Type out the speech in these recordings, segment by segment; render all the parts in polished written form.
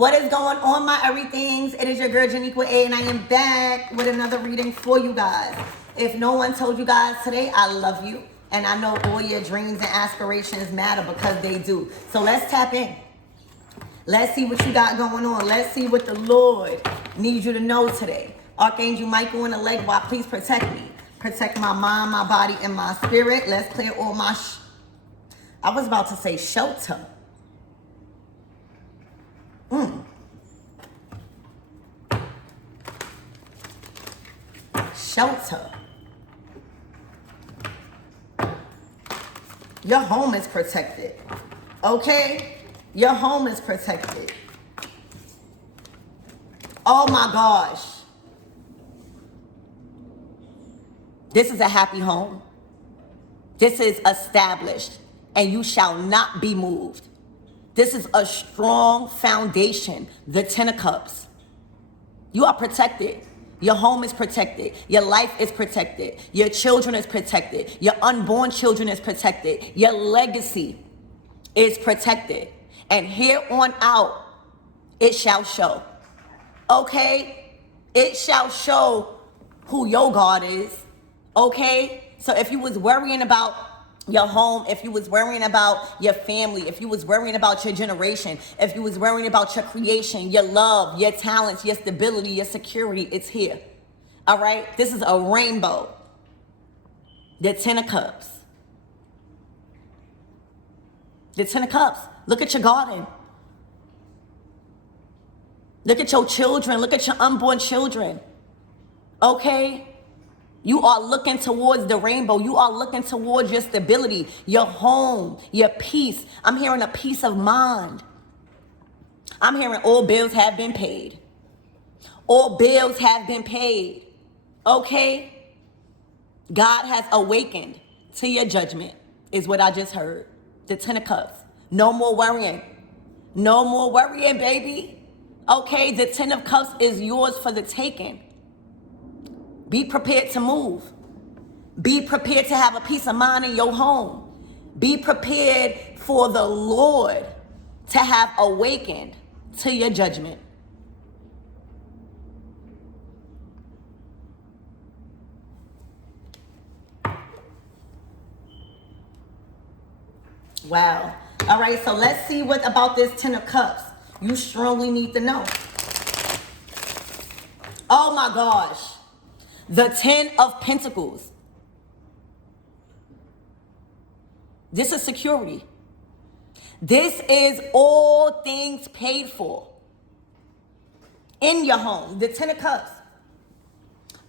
What is going on, my everythings? It is your girl, Janiqua A, and I am back with another reading for you guys. If no one told you guys today, I love you. And I know all your dreams and aspirations matter because they do. So let's tap in. Let's see what you got going on. Let's see what the Lord needs you to know today. Archangel Michael in the leg, why please protect me. Protect my mind, my body, and my spirit. Let's clear all my I was about to say shelter. Shelter. Your home is protected. Okay? Your home is protected. Oh my gosh. This is a happy home. This is established, and you shall not be moved. This is a strong foundation. The Ten of Cups. You are protected. Your home is protected. Your life is protected. Your children is protected. Your unborn children is protected. Your legacy is protected. And here on out, it shall show. Okay? It shall show who your God is. Okay? So if you was worrying about your home, if you was worrying about your family, if you was worrying about your generation, if you was worrying about your creation, your love, your talents, your stability, your security, it's here. All right? This is a rainbow. The Ten of Cups. The Ten of Cups. Look at your garden. Look at your children. Look at your unborn children. Okay? You are looking towards the rainbow. You are looking towards your stability, your home, your peace. I'm hearing a peace of mind. I'm hearing all bills have been paid. All bills have been paid. Okay? God has awakened to your judgment, is what I just heard. The Ten of Cups. No more worrying. No more worrying, baby. Okay? The Ten of Cups is yours for the taking. Be prepared to move. Be prepared to have a peace of mind in your home. Be prepared for the Lord to have awakened to your judgment. Wow. All right, so let's see what about this Ten of Cups you strongly need to know. Oh my gosh. The Ten of Pentacles. This is security. This is all things paid for in your home. The Ten of Cups.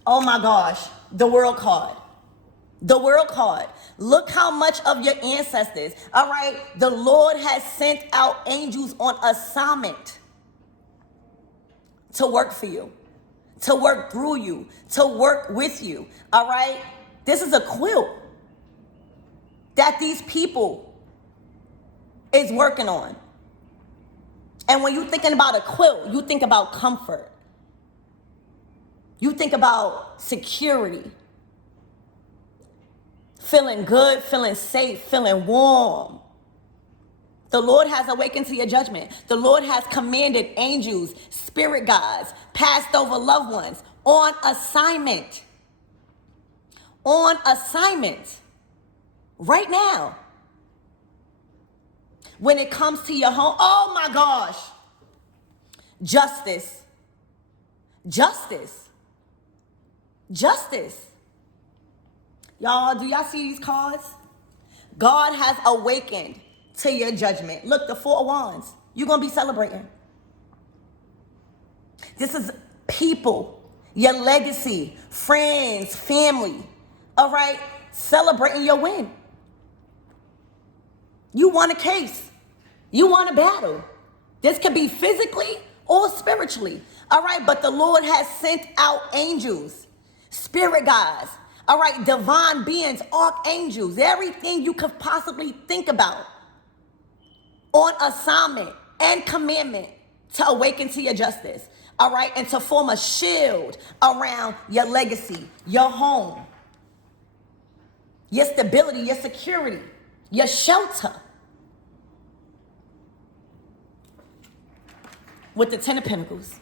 Oh my gosh. The World card. The World card. Look how much of your ancestors. All right. The Lord has sent out angels on assignment to work for you. To work through you, to work with you, all right? This is a quilt that these people is working on. And when you're thinking about a quilt, you think about comfort. You think about security. Feeling good, feeling safe, feeling warm. The Lord has awakened to your judgment. The Lord has commanded angels, spirit guides, passed over loved ones on assignment. On assignment. Right now. When it comes to your home, oh my gosh. Justice. Justice. Justice. Y'all, do y'all see these cards? God has awakened to your judgment. Look, the Four of Wands. You're going to be celebrating. This is people, your legacy, friends, family. All right? Celebrating your win. You won a case. You won a battle. This could be physically or spiritually. All right? But the Lord has sent out angels, spirit guides. All right? Divine beings, archangels, everything you could possibly think about. On assignment and commandment to awaken to your justice, all right, and to form a shield around your legacy, your home, your stability, your security, your shelter. with the Ten of Pentacles.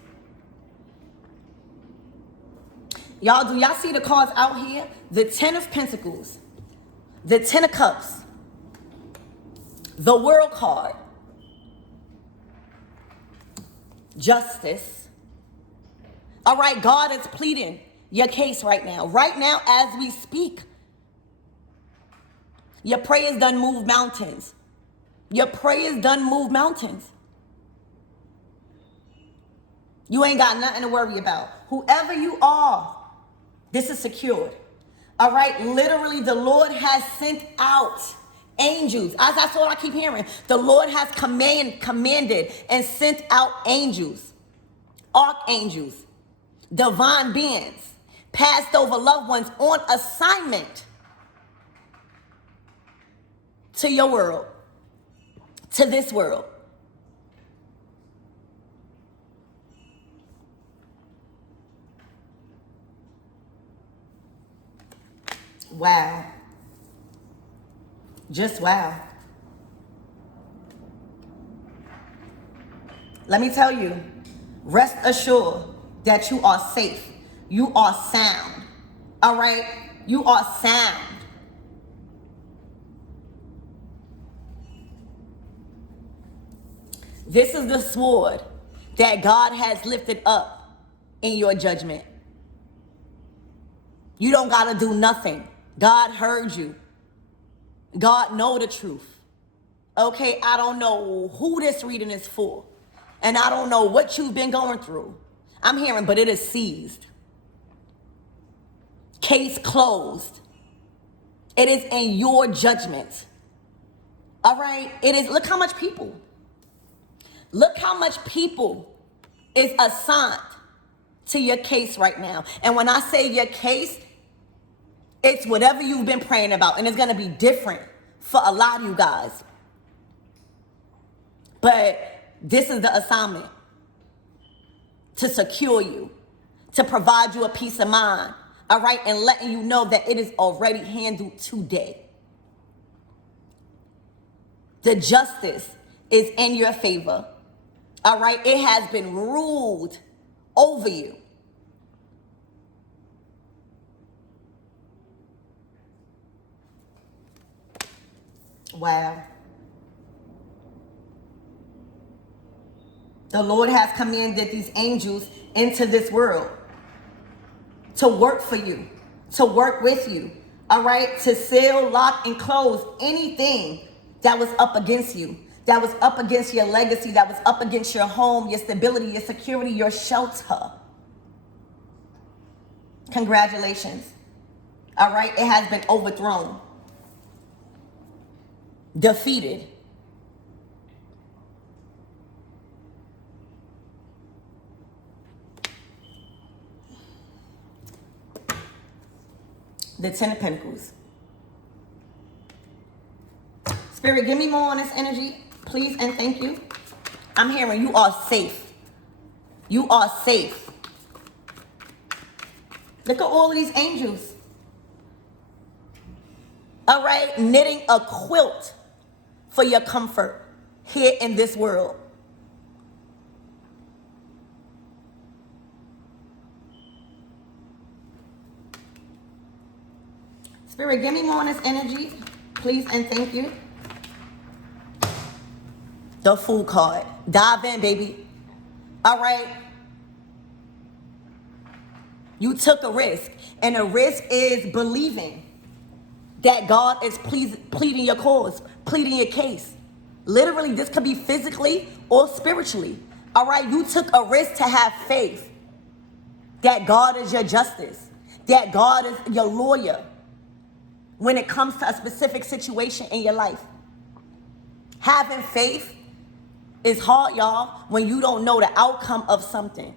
Y'all, do y'all see the cards out here? The Ten of Pentacles, the Ten of Cups, the World card, Justice. All right, God is pleading your case right now. Right now, as we speak, your prayers done move mountains. Your prayers done move mountains. You ain't got nothing to worry about. Whoever you are, this is secured. All right, literally, the Lord has sent out angels. As that's what I keep hearing. The Lord has commanded and sent out angels, archangels, divine beings, passed over loved ones on assignment to your world, to this world. Wow. Just wow. Let me tell you, rest assured that you are safe. You are sound. All right? You are sound. This is the sword that God has lifted up in your judgment. You don't got to do nothing. God heard you. God know the truth. Okay, I don't know who this reading is for. And I don't know what you've been going through. I'm hearing, but it is seized. Case closed. It is in your judgment. All right? It is, look how much people. Look how much people is assigned to your case right now. And when I say your case, it's whatever you've been praying about. And it's going to be different for a lot of you guys. But this is the assignment. To secure you. To provide you a peace of mind. All right? And letting you know that it is already handled today. The justice is in your favor. All right? It has been ruled over you. Wow. The Lord has commanded these angels into this world to work for you, to work with you, all right? To seal, lock, and close anything that was up against you, that was up against your legacy, that was up against your home, your stability, your security, your shelter. Congratulations. All right? It has been overthrown. Defeated. The Ten of Pentacles. Spirit, give me more on this energy, please and thank you. I'm hearing you are safe. You are safe. Look at all of these angels. All right, knitting a quilt for your comfort here in this world. Spirit, give me more on this energy, please and thank you. The Fool card. Dive in, baby. All right. You took a risk, and the risk is believing that God is pleading your cause, pleading your case. Literally, this could be physically or spiritually. All right, you took a risk to have faith that God is your justice, that God is your lawyer when it comes to a specific situation in your life. Having faith is hard, y'all, when you don't know the outcome of something.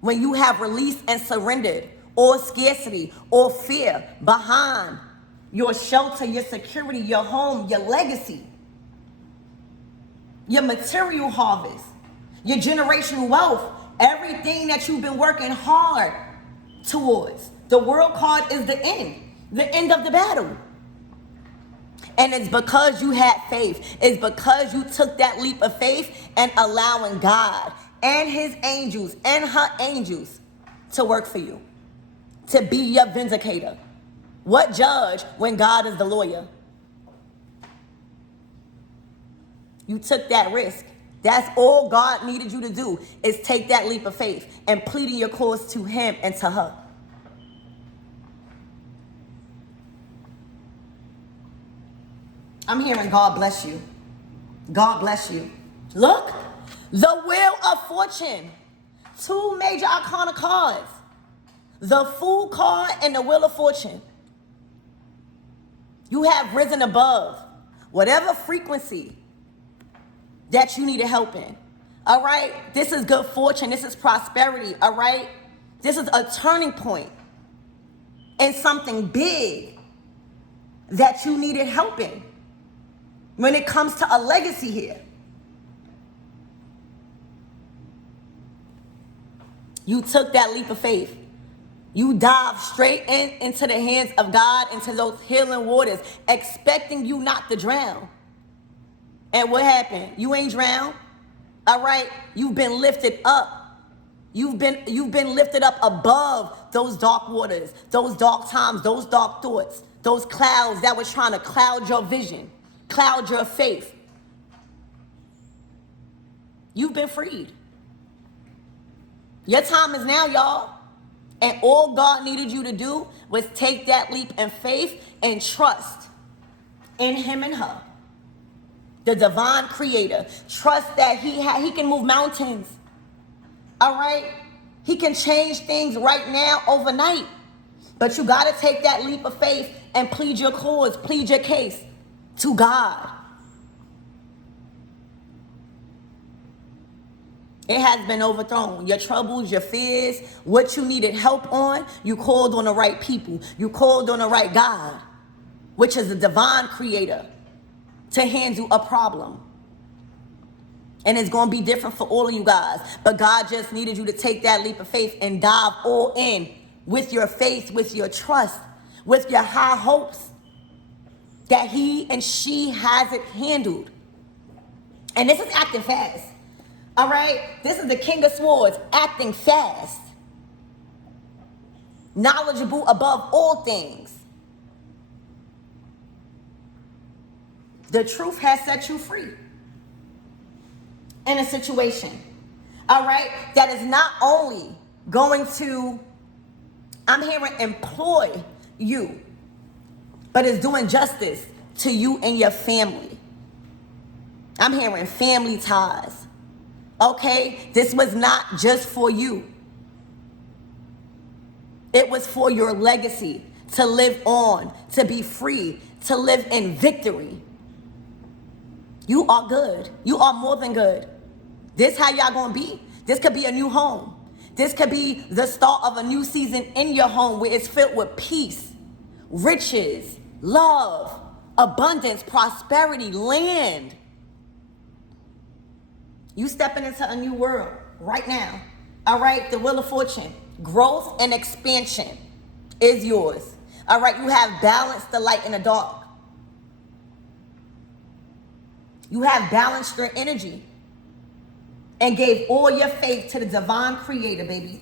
When you have released and surrendered or scarcity or fear behind your shelter, your security, your home, your legacy, your material harvest, your generational wealth, everything that you've been working hard towards. The World card is the end of the battle. And it's because you had faith. It's because you took that leap of faith and allowing God and his angels and her angels to work for you, to be your vindicator. What judge when God is the lawyer? You took that risk. That's all God needed you to do, is take that leap of faith and pleading your cause to him and to her. I'm hearing God bless you. God bless you. Look, the Wheel of Fortune. 2 major arcana cards. The Fool card and the Wheel of Fortune. You have risen above whatever frequency that you needed help in. All right? This is good fortune. This is prosperity. All right? This is a turning point in something big that you needed help in. When it comes to a legacy here, you took that leap of faith. You dived straight into the hands of God, into those healing waters, expecting you not to drown. And what happened? You ain't drowned. All right? You've been lifted up. You've been lifted up above those dark waters, those dark times, those dark thoughts, those clouds that were trying to cloud your vision, cloud your faith. You've been freed. Your time is now, y'all. And all God needed you to do was take that leap in faith and trust in him and her, the divine creator. Trust that he can move mountains. All right? He can change things right now, overnight. But you got to take that leap of faith and plead your cause, plead your case to God. It has been overthrown. Your troubles, your fears, what you needed help on, you called on the right people. You called on the right God, which is the divine creator, to handle a problem. And it's going to be different for all of you guys. But God just needed you to take that leap of faith and dive all in with your faith, with your trust, with your high hopes that he and she has it handled. And this is acting fast. All right? This is the King of Swords, acting fast. Knowledgeable above all things. The truth has set you free in a situation. All right? That is not only going to, I'm hearing, employ you, but is doing justice to you and your family. I'm hearing family ties. Okay? This was not just for you. It was for your legacy, to live on, to be free, to live in victory. You are good. You are more than good. This how y'all gonna be. This could be a new home. This could be the start of a new season in your home where it's filled with peace, riches, love, abundance, prosperity, land. You stepping into a new world right now. All right, the Wheel of Fortune, growth and expansion is yours. All right, you have balanced the light and the dark. You have balanced your energy and gave all your faith to the divine creator, baby.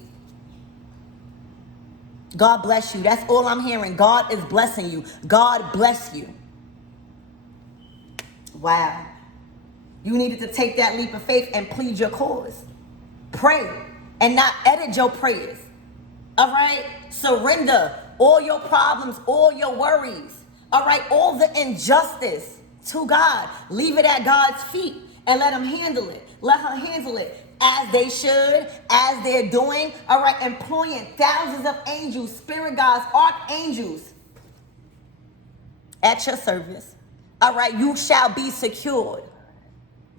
God bless you. That's all I'm hearing. God is blessing you. God bless you. Wow. You needed to take that leap of faith and plead your cause. Pray and not edit your prayers. All right? Surrender all your problems, all your worries. All right? All the injustice to God. Leave it at God's feet and let him handle it. Let her handle it as they should, as they're doing. All right? Employing thousands of angels, spirit guides, archangels at your service. All right? You shall be secured.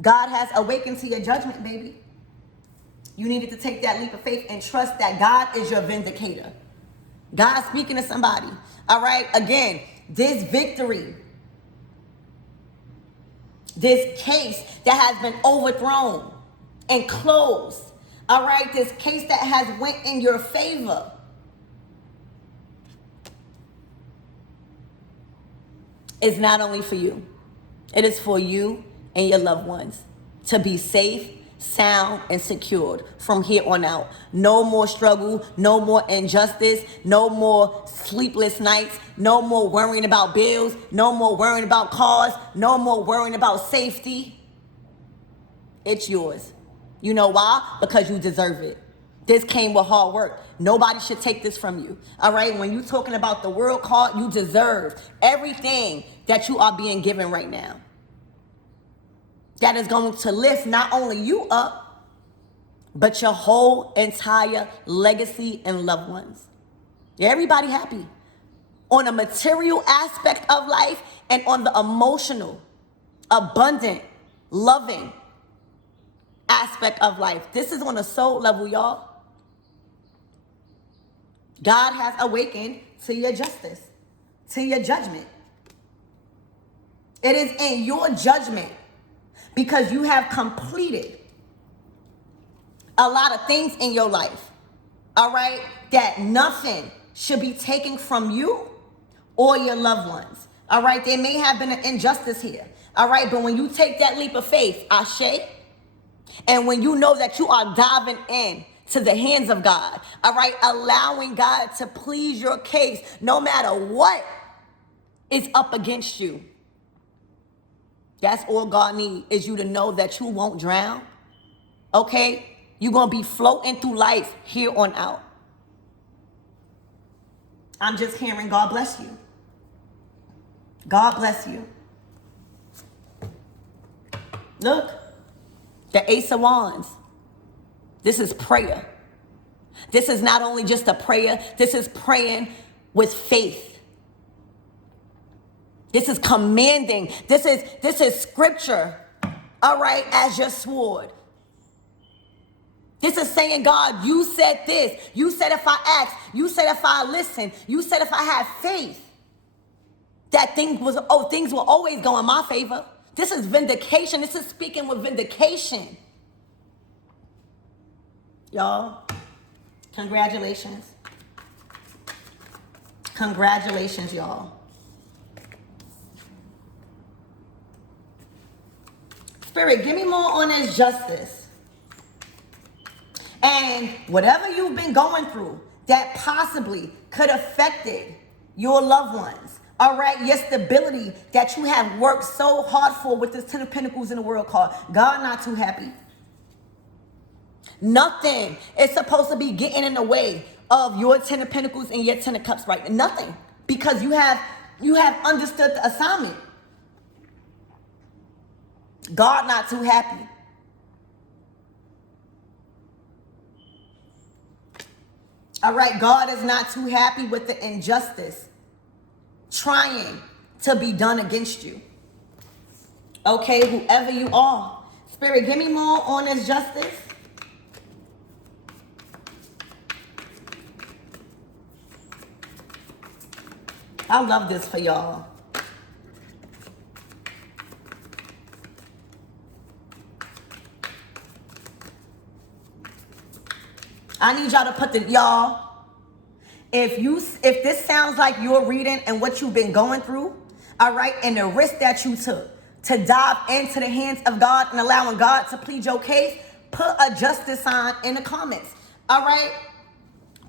God has awakened to your judgment, baby. You needed to take that leap of faith and trust that God is your vindicator. God's speaking to somebody. All right? Again, this victory, this case that has been overthrown and closed. All right? This case that has went in your favor is not only for you. It is for you and your loved ones to be safe, sound, and secured from here on out. No more struggle, no more injustice, no more sleepless nights, no more worrying about bills, no more worrying about cars, no more worrying about safety. It's yours. You know why? Because you deserve it. This came with hard work. Nobody should take this from you. All right? When you're talking about the world card, you deserve everything that you are being given right now. That is going to lift not only you up, but your whole entire legacy and loved ones. Everybody happy. On a material aspect of life and on the emotional, abundant, loving aspect of life. This is on a soul level, y'all. God has awakened to your justice, to your judgment. It is in your judgment because you have completed a lot of things in your life, all right, that nothing should be taken from you or your loved ones, all right? There may have been an injustice here, all right? But when you take that leap of faith, Ashe, and when you know that you are diving in to the hands of God, all right, allowing God to please your case no matter what is up against you. That's all God needs, is you to know that you won't drown, okay? You're going to be floating through life here on out. I'm just hearing God bless you. God bless you. Look, the Ace of Wands. This is prayer. This is not only just a prayer, this is praying with faith. This is commanding. This is scripture, all right, as your sword. This is saying, God, you said this. You said if I ask, you said if I listen, you said if I have faith, that things will always go in my favor. This is vindication. This is speaking with vindication. Y'all, congratulations. Congratulations, y'all. Spirit, give me more on this justice. And whatever you've been going through that possibly could have affected your loved ones, all right, your stability that you have worked so hard for with this Ten of Pentacles in the World card, God not too happy. Nothing is supposed to be getting in the way of your Ten of Pentacles and your Ten of Cups, right? Nothing, because you have understood the assignment. God not too happy. All right, God is not too happy with the injustice trying to be done against you. Okay, whoever you are. Spirit, give me more on this justice. I love this for y'all. I need y'all to put y'all, if this sounds like your reading and what you've been going through, all right, and the risk that you took to dive into the hands of God and allowing God to plead your case, put a justice sign in the comments, all right?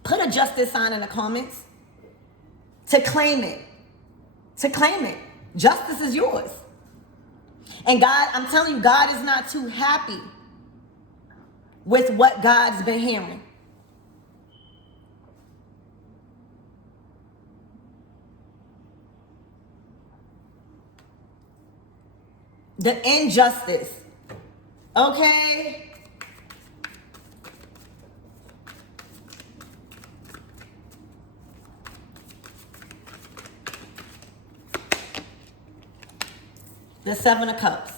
Put a justice sign in the comments to claim it. To claim it. Justice is yours. And God, I'm telling you, God is not too happy with what God's been hearing. The injustice. Okay? The Seven of Cups.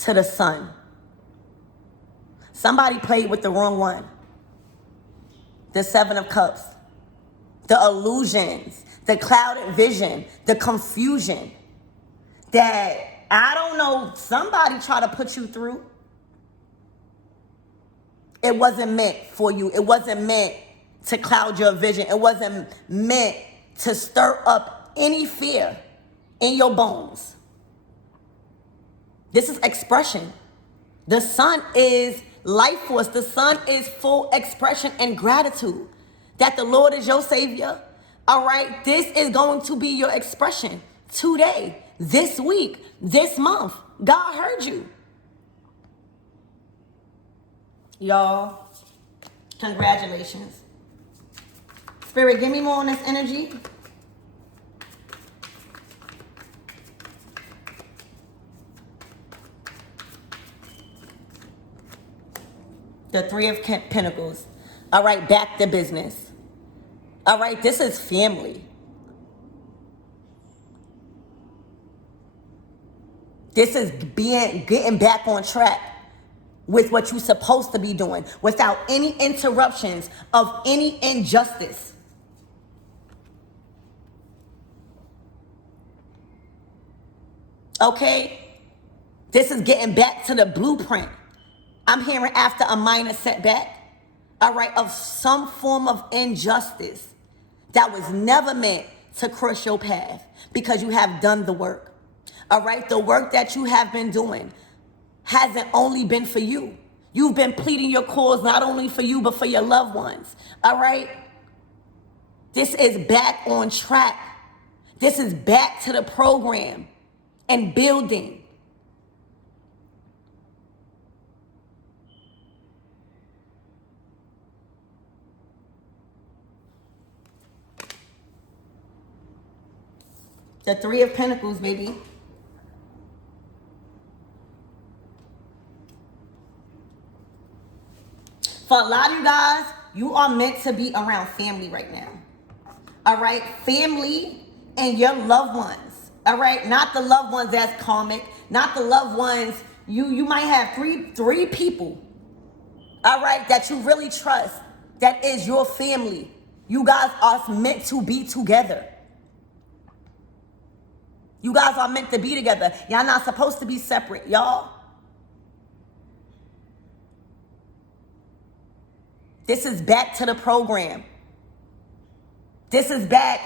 To the Sun. Somebody played with the wrong one. The Seven of Cups. The illusions, the clouded vision, the confusion that, I don't know, somebody try to put you through. It wasn't meant for you. It wasn't meant to cloud your vision. It wasn't meant to stir up any fear in your bones. This is expression. The sun is life force. The sun is full expression and gratitude that the Lord is your savior. All right, this is going to be your expression today, this week, this month. God heard you. Y'all, congratulations. Spirit, give me more on this energy. The Three of Pentacles. All right, back to business. All right, this is family. This is getting back on track with what you're supposed to be doing without any interruptions of any injustice. Okay? This is getting back to the blueprint. I'm hearing after a minor setback, all right, of some form of injustice that was never meant to cross your path because you have done the work. All right, the work that you have been doing hasn't only been for you. You've been pleading your cause not only for you, but for your loved ones. All right? This is back on track. This is back to the program and building. The Three of Pentacles, baby. For a lot of you guys, you are meant to be around family right now. All right? Family and your loved ones. All right? Not the loved ones that's karmic. Not the loved ones. You might have three people. All right? That you really trust. That is your family. You guys are meant to be together. You guys are meant to be together. Y'all not supposed to be separate, y'all. This is back to the program. This is back,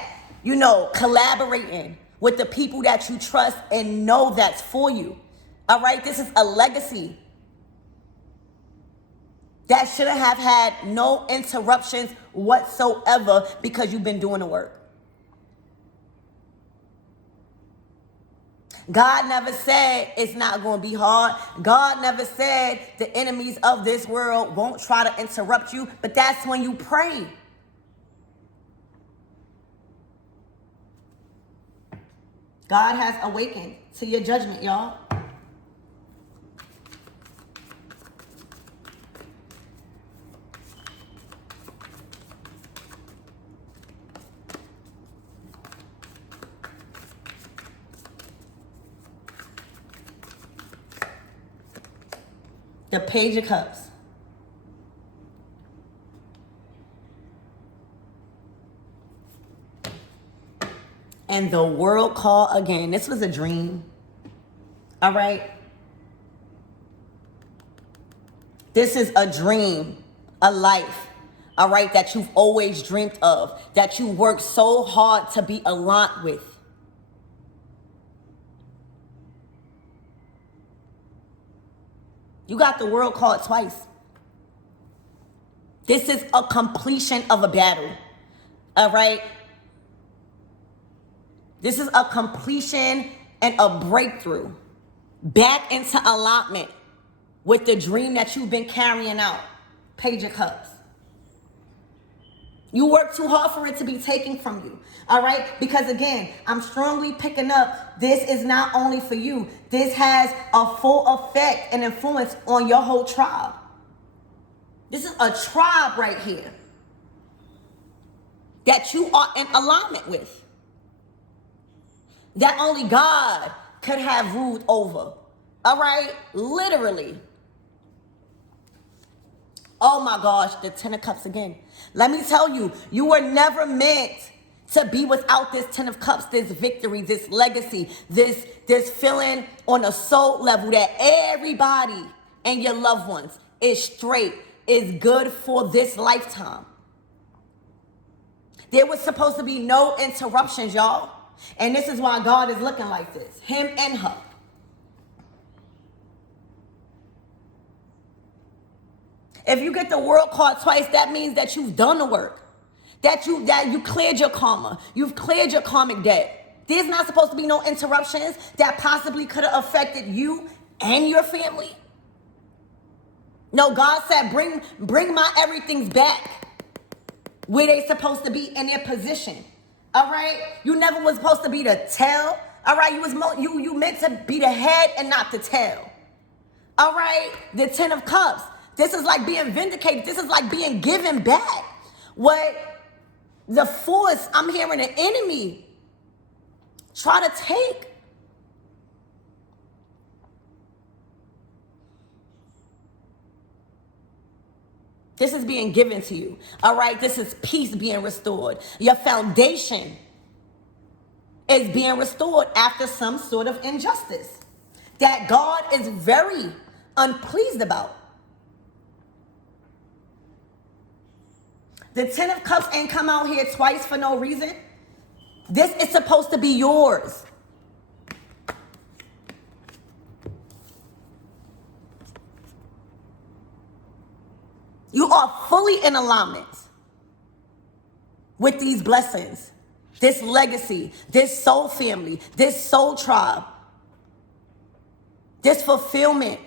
collaborating with the people that you trust and know that's for you. All right? This is a legacy that shouldn't have had no interruptions whatsoever because you've been doing the work. God never said it's not going to be hard. God never said the enemies of this world won't try to interrupt you, but that's when you pray. God has awakened to your judgment, y'all. The Page of Cups. And the World call again. This was a dream. All right. This is a dream, a life. All right. That you've always dreamed of. That you worked so hard to be aligned with. You got the World card twice. This is a completion of a battle. All right? This is a completion and a breakthrough. Back into alignment with the dream that you've been carrying out. Page of Cups. You work too hard for it to be taken from you. All right? Because again, I'm strongly picking up, this is not only for you. This has a full effect and influence on your whole tribe. This is a tribe right here that you are in alignment with. That only God could have ruled over. All right? Literally. Oh my gosh, the Ten of Cups again. Let me tell you, you were never meant to be without this Ten of Cups, this victory, this legacy, this feeling on a soul level that everybody and your loved ones is straight, is good for this lifetime. There was supposed to be no interruptions, y'all. And this is why God is looking like this. Him and her. If you get the world card twice, that means that you've done the work. That you cleared your karma. You've cleared your karmic debt. There's not supposed to be no interruptions that possibly could have affected you and your family. No, God said, bring my everything's back where they supposed to be in their position. All right? You never was supposed to be the tail. All right? You meant to be the head and not the tail. All right? The 10 of Cups. This is like being vindicated. This is like being given back. What the force, I'm hearing the enemy try to take. This is being given to you. All right? This is peace being restored. Your foundation is being restored after some sort of injustice that God is very unpleased about. The 10 of Cups ain't come out here twice for no reason. This is supposed to be yours. You are fully in alignment with these blessings, this legacy, this soul family, this soul tribe, this fulfillment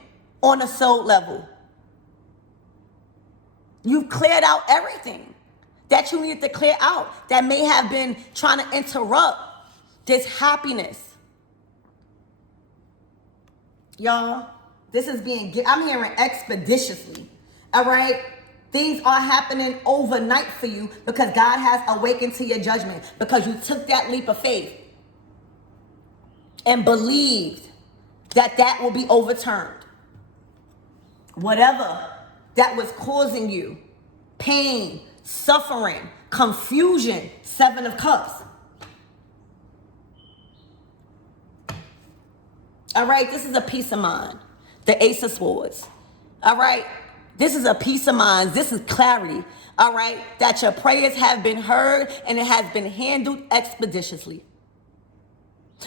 on a soul level. You've cleared out everything that you needed to clear out that may have been trying to interrupt this happiness. Y'all, this is I'm hearing expeditiously. All right? Things are happening overnight for you because God has awakened to your judgment, because you took that leap of faith and believed that will be overturned. Whatever that was causing you pain, suffering, confusion, 7 of Cups. All right, this is a peace of mind. The Ace of Swords. All right, this is a peace of mind. This is clarity. All right, that your prayers have been heard and it has been handled expeditiously.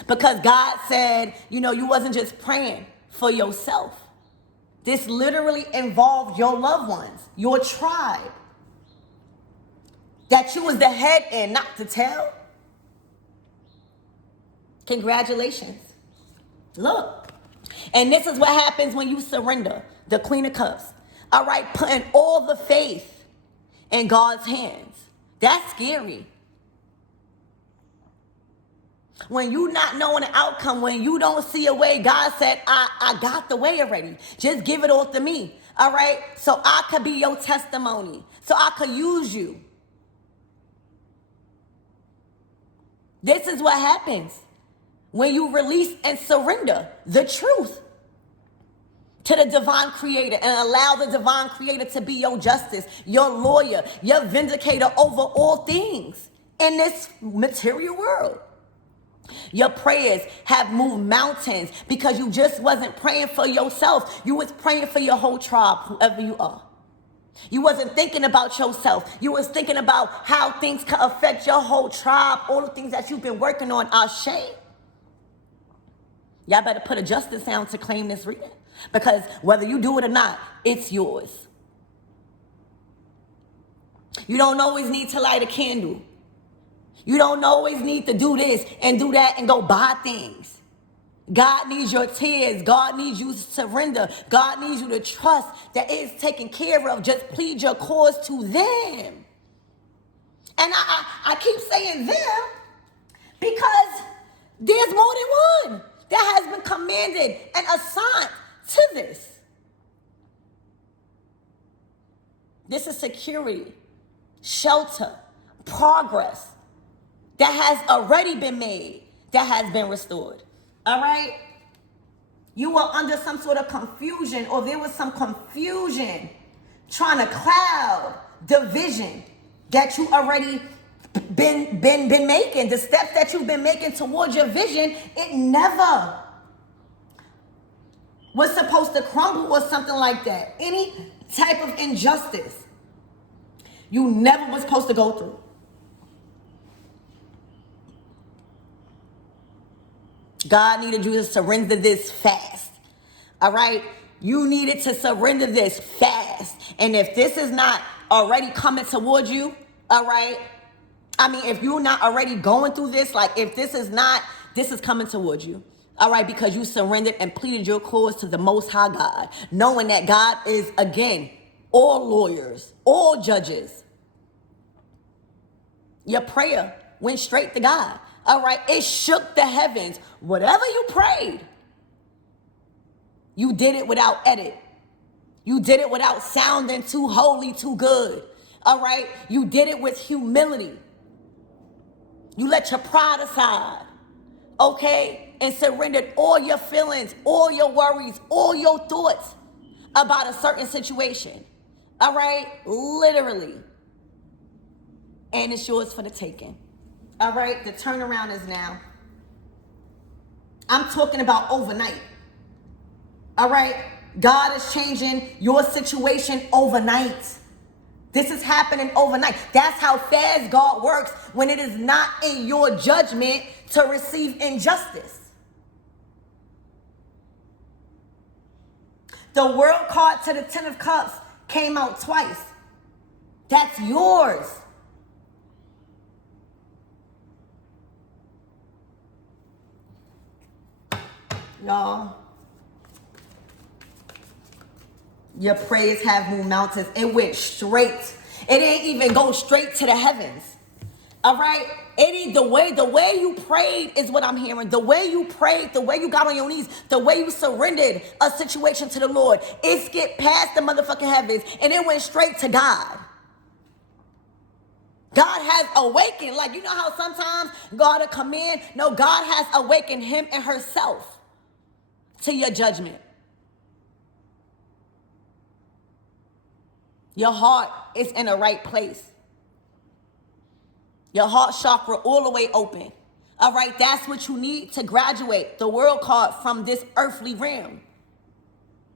Because God said, you wasn't just praying for yourself. This literally involved your loved ones, your tribe, that you was the head and not the tail. Congratulations. Look. And this is what happens when you surrender. The Queen of Cups. All right, putting all the faith in God's hands. That's scary. When you not knowing the outcome, when you don't see a way, God said, I got the way already. Just give it all to me. All right? So I could be your testimony. So I could use you. This is what happens when you release and surrender the truth to the divine creator and allow the divine creator to be your justice, your lawyer, your vindicator over all things in this material world. Your prayers have moved mountains because you just wasn't praying for yourself. You was praying for your whole tribe, whoever you are. You wasn't thinking about yourself. You was thinking about how things could affect your whole tribe, all the things that you've been working on. Ashe. Y'all better put a justice sound to claim this reading, because whether you do it or not, it's yours. You don't always need to light a candle. You don't always need to do this and do that and go buy things. God needs your tears. God needs you to surrender. God needs you to trust that it's taken care of. Just plead your cause to them. And I keep saying them because there's more than one that has been commanded and assigned to this. This is security, shelter, progress that has already been made, that has been restored. All right? You were under some sort of confusion, or there was some confusion trying to cloud the vision that you already been making. The steps that you've been making towards your vision, it never was supposed to crumble or something like that. type of injustice you never was supposed to go through. God needed you to surrender this fast. All right? You needed to surrender this fast. And if this is not already coming towards you, all right? I mean, if you're not already going through this, like if this is coming towards you. All right, because you surrendered and pleaded your cause to the Most High God, knowing that God is, again, all lawyers, all judges. Your prayer went straight to God. All right, it shook the heavens. Whatever you prayed, you did it without edit. You did it without sounding too holy, too good. All right, you did it with humility. You let your pride aside. Okay? And surrendered all your feelings, all your worries, all your thoughts about a certain situation. All right? Literally. And it's yours for the taking. All right? The turnaround is now. I'm talking about overnight. All right? God is changing your situation overnight. This is happening overnight. That's how fast God works when it is not in your judgment to receive injustice. The world card to the Ten of Cups came out twice. That's yours. Y'all, your praise have moved mountains. It went straight. It didn't even go straight to the heavens. All right? The way you prayed is what I'm hearing. The way you prayed, the way you got on your knees, the way you surrendered a situation to the Lord, it skipped past the motherfucking heavens and it went straight to God. God has awakened. Like, you know how sometimes God will come in? No, God has awakened him and herself to your judgment. Your heart is in the right place. Your heart chakra all the way open. All right, that's what you need to graduate the world card from this earthly realm.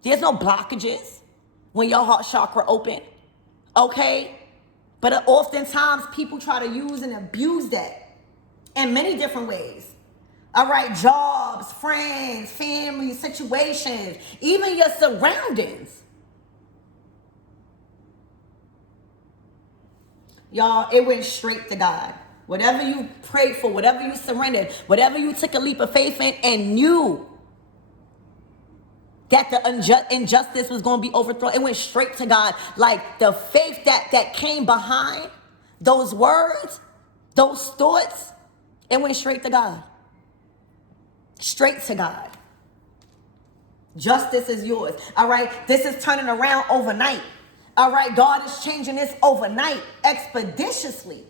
There's no blockages when your heart chakra open. Okay? But oftentimes people try to use and abuse that in many different ways. All right, jobs, friends, family, situations, even your surroundings. Y'all, it went straight to God. Whatever you prayed for, whatever you surrendered, whatever you took a leap of faith in and knew that the injustice was going to be overthrown, it went straight to God. Like the faith that came behind those words, those thoughts, it went straight to God. Straight to God. Justice is yours. All right, this is turning around overnight. All right, God is changing this overnight, expeditiously.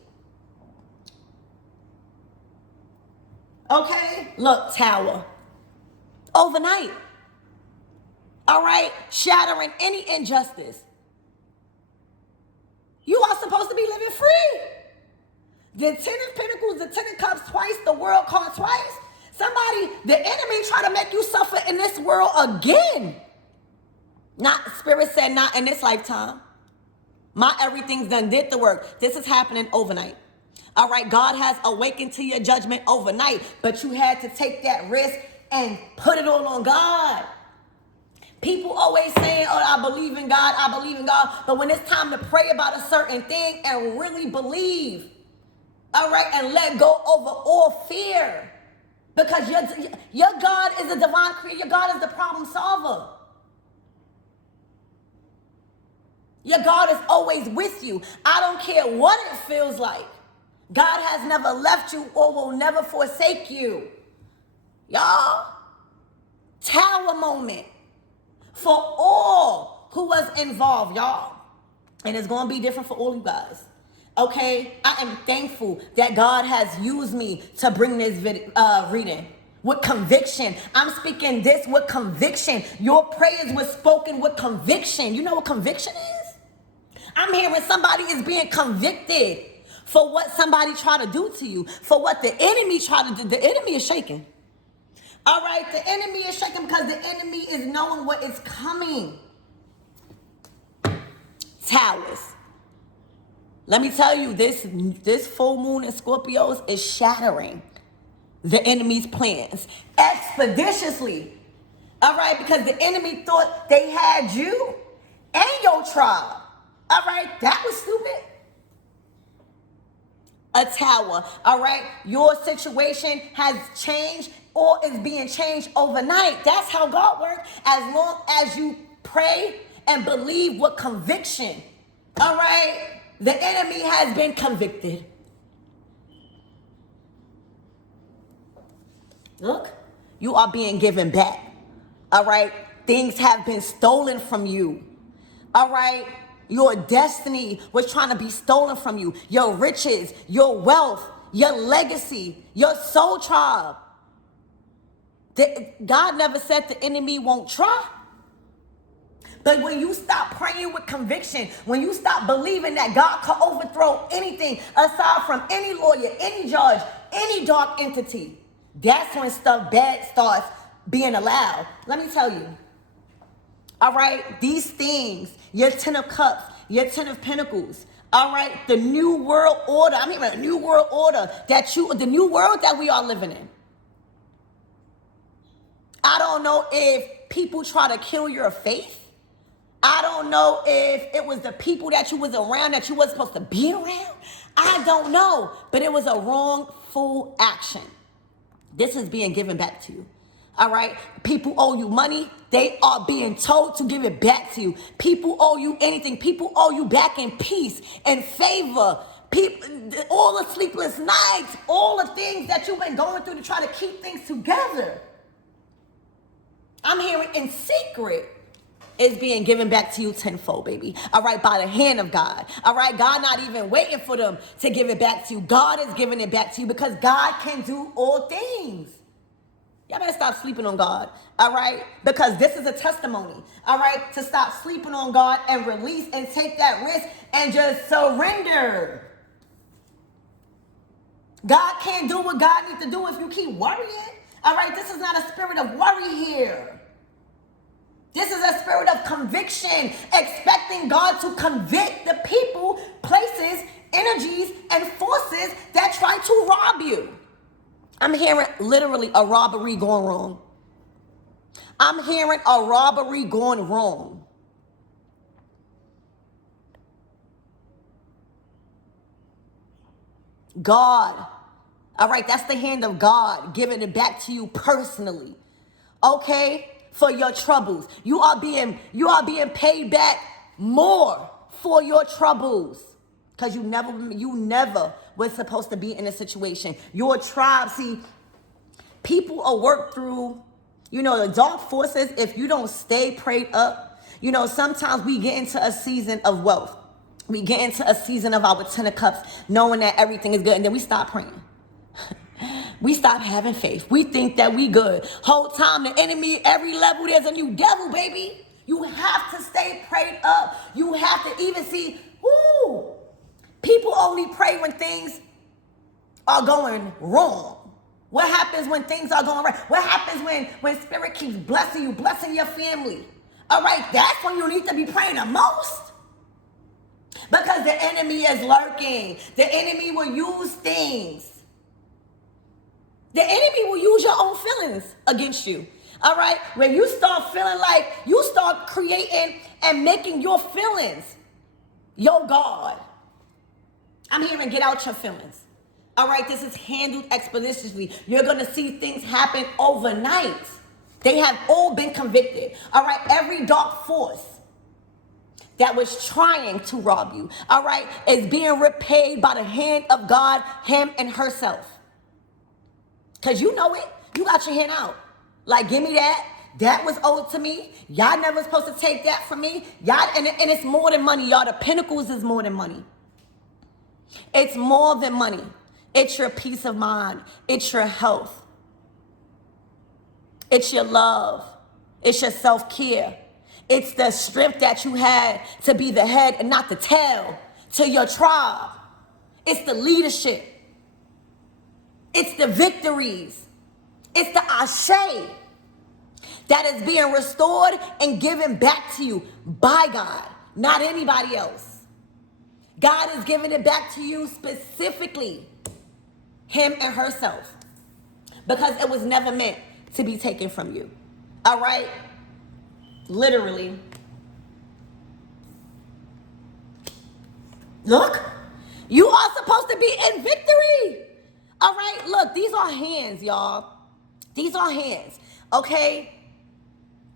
Okay, look, Tower. Overnight. All right, shattering any injustice. You are supposed to be living free. The Ten of Pentacles, the Ten of Cups twice, the world card twice. The enemy try to make you suffer in this world again. Spirit said not in this lifetime. My everything's done did the work. This is happening overnight. All right, God has awakened to your judgment overnight, but you had to take that risk and put it all on God. People always saying, oh, I believe in God, I believe in God. But when it's time to pray about a certain thing and really believe, all right, and let go over all fear. Because your God is a divine creator. Your God is the problem solver. Your God is always with you. I don't care what it feels like. God has never left you or will never forsake you. Y'all, Tower moment for all who was involved, y'all. And it's going to be different for all you guys. Okay, I am thankful that God has used me to bring this reading with conviction. I'm speaking this with conviction. Your prayers were spoken with conviction. You know what conviction is? I'm hearing somebody is being convicted for what somebody tried to do to you, for what the enemy tried to do. The enemy is shaking. All right, the enemy is shaking because the enemy is knowing what is coming. towers. Let me tell you, this full moon in Scorpios is shattering the enemy's plans expeditiously. All right, because the enemy thought they had you and your tribe. All right, that was stupid. A tower. All right, your situation has changed or is being changed overnight. That's how God works. As long as you pray and believe with conviction. All right, the enemy has been convicted. Look, you are being given back. All right, things have been stolen from you. All right, your destiny was trying to be stolen from you. Your riches, your wealth, your legacy, your soul tribe. God never said the enemy won't try. But when you stop praying with conviction, when you stop believing that God can overthrow anything aside from any lawyer, any judge, any dark entity, that's when stuff bad starts being allowed. Let me tell you. All right, these things, your 10 of cups, your 10 of pentacles, all right, the new world order. I mean, the new world order the new world that we are living in. I don't know if people try to kill your faith. I don't know if it was the people that you was around that you wasn't supposed to be around. I don't know, but it was a wrongful action. This is being given back to you. All right, people owe you money. They are being told to give it back to you. People owe you anything. People owe you back in peace and favor. People, all the sleepless nights, all the things that you've been going through to try to keep things together. I'm hearing in secret is being given back to you tenfold, baby. All right, by the hand of God. All right, God not even waiting for them to give it back to you. God is giving it back to you because God can do all things. Y'all better stop sleeping on God, all right? Because this is a testimony, all right? To stop sleeping on God and release and take that risk and just surrender. God can't do what God needs to do if you keep worrying, all right? This is not a spirit of worry here. This is a spirit of conviction, expecting God to convict the people, places, energies, and forces that try to rob you. I'm hearing literally a robbery going wrong. I'm hearing a robbery going wrong. God, all right, that's the hand of God giving it back to you personally, okay, for your troubles. You are being paid back more for your troubles. Because you never was supposed to be in a situation. Your tribe, see, people are worked through, the dark forces. If you don't stay prayed up, sometimes we get into a season of wealth. We get into a season of our 10 of cups, knowing that everything is good. And then we stop praying. We stop having faith. We think that we good. Whole time, the enemy, every level, there's a new devil, baby. You have to stay prayed up. You have to even see, people only pray when things are going wrong. What happens when things are going right? What happens when spirit keeps blessing you, blessing your family? All right, that's when you need to be praying the most. Because the enemy is lurking. The enemy will use things. The enemy will use your own feelings against you. All right, when you start feeling like you start creating and making your feelings your God. I'm hearing get out your feelings. All right, this is handled expeditiously. You're going to see things happen overnight. They have all been convicted. All right, every dark force that was trying to rob you, all right, is being repaid by the hand of God, him and herself. Because you know it. You got your hand out. Like, give me that. That was owed to me. Y'all never supposed to take that from me. Y'all, and it's more than money, y'all. The Pentacles is more than money. It's more than money. It's your peace of mind. It's your health. It's your love. It's your self-care. It's the strength that you had to be the head and not the tail to your tribe. It's the leadership. It's the victories. It's the ashe that is being restored and given back to you by God. not anybody else. God is giving it back to you specifically, him and herself, because it was never meant to be taken from you. All right? Literally. Look, you are supposed to be in victory. All right? Look, these are hands, y'all. These are hands, okay?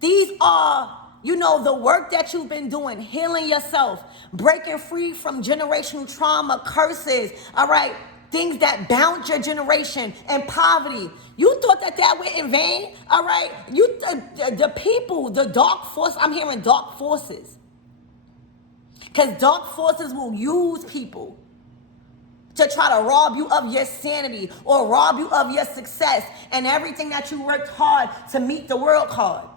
These are, the work that you've been doing, healing yourself, breaking free from generational trauma, curses, all right? Things that bound your generation and poverty. You thought that went in vain, all right? The people, the dark force, I'm hearing dark forces. Because dark forces will use people to try to rob you of your sanity or rob you of your success and everything that you worked hard to meet the world called,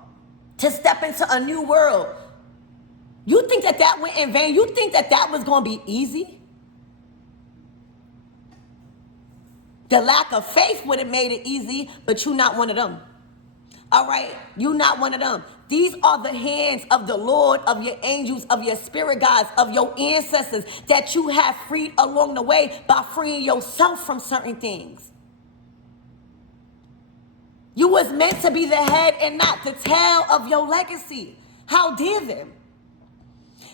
to step into a new world. You think that went in vain? You think that was going to be easy? The lack of faith would have made it easy, but you're not one of them. All right? You're not one of them. These are the hands of the Lord, of your angels, of your spirit guides, of your ancestors that you have freed along the way by freeing yourself from certain things. You was meant to be the head and not the tail of your legacy. How dare them?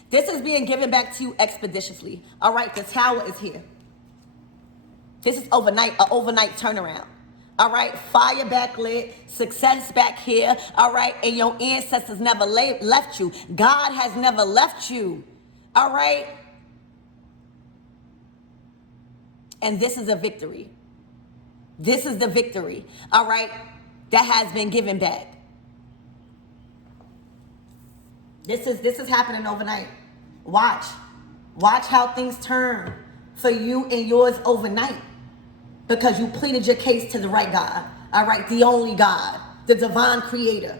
This is being given back to you expeditiously. All right, the tower is here. This is overnight, an overnight turnaround. All right, fire back lit, success back here. All right, and your ancestors never left you. God has never left you. All right, and this is a victory. This is the victory. All right, that has been given back. This is happening overnight. Watch how things turn for you and yours overnight. Because you pleaded your case to the right God. All right, the only God, the divine creator.